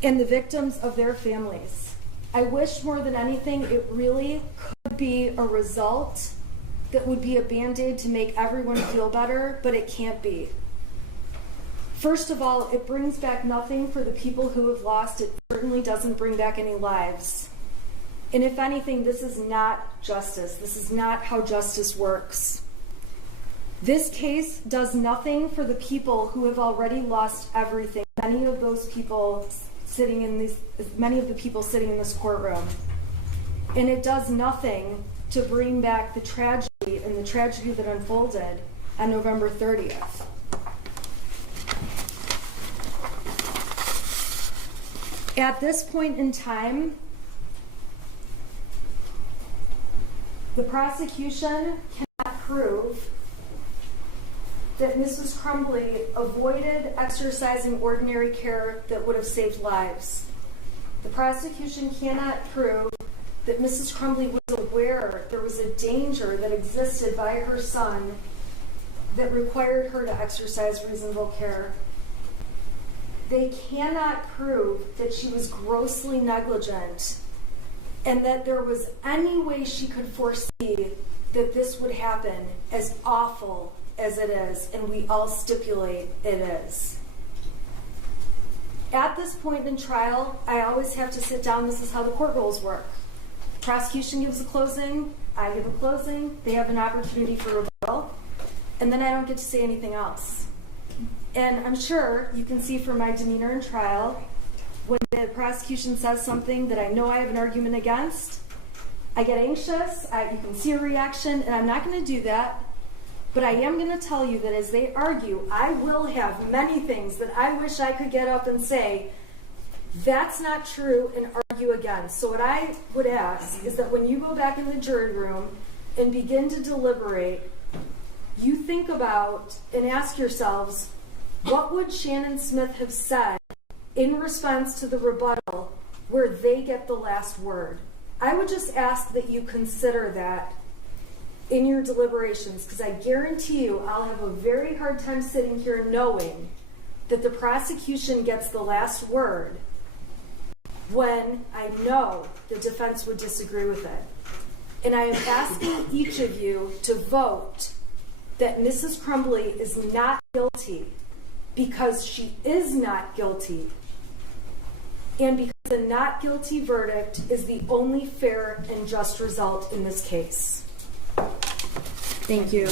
and the victims of their families. I wish more than anything it really could be a result that would be a Band-Aid to make everyone feel better, but it can't be. First of all, it brings back nothing for the people who have lost. It certainly doesn't bring back any lives. And if anything, this is not justice. This is not how justice works. This case does nothing for the people who have already lost everything. Many of the people sitting in this courtroom. And it does nothing to bring back the tragedy and the tragedy that unfolded on November 30th. At this point in time, the prosecution cannot prove that Mrs. Crumbley avoided exercising ordinary care that would have saved lives. The prosecution cannot prove that Mrs. Crumbley was aware there was a danger that existed by her son that required her to exercise reasonable care. They cannot prove that she was grossly negligent and that there was any way she could foresee that this would happen, as awful as it is, and we all stipulate it is. At this point in trial, I always have to sit down. This is how the court rules work. Prosecution gives a closing, I give a closing, they have an opportunity for rebuttal, and then I don't get to say anything else. And I'm sure you can see from my demeanor in trial, when the prosecution says something that I know I have an argument against, I get anxious, you can see a reaction, and I'm not going to do that. But I am going to tell you that as they argue, I will have many things that I wish I could get up and say, that's not true, and argue again. So what I would ask is that when you go back in the jury room and begin to deliberate, you think about and ask yourselves, what would Shannon Smith have said in response to the rebuttal where they get the last word? I would just ask that you consider that in your deliberations, because I guarantee you I'll have a very hard time sitting here knowing that the prosecution gets the last word when I know the defense would disagree with it. And I am asking each of you to vote that Mrs. Crumbley is not guilty because she is not guilty, and because the not guilty verdict is the only fair and just result in this case. Thank you.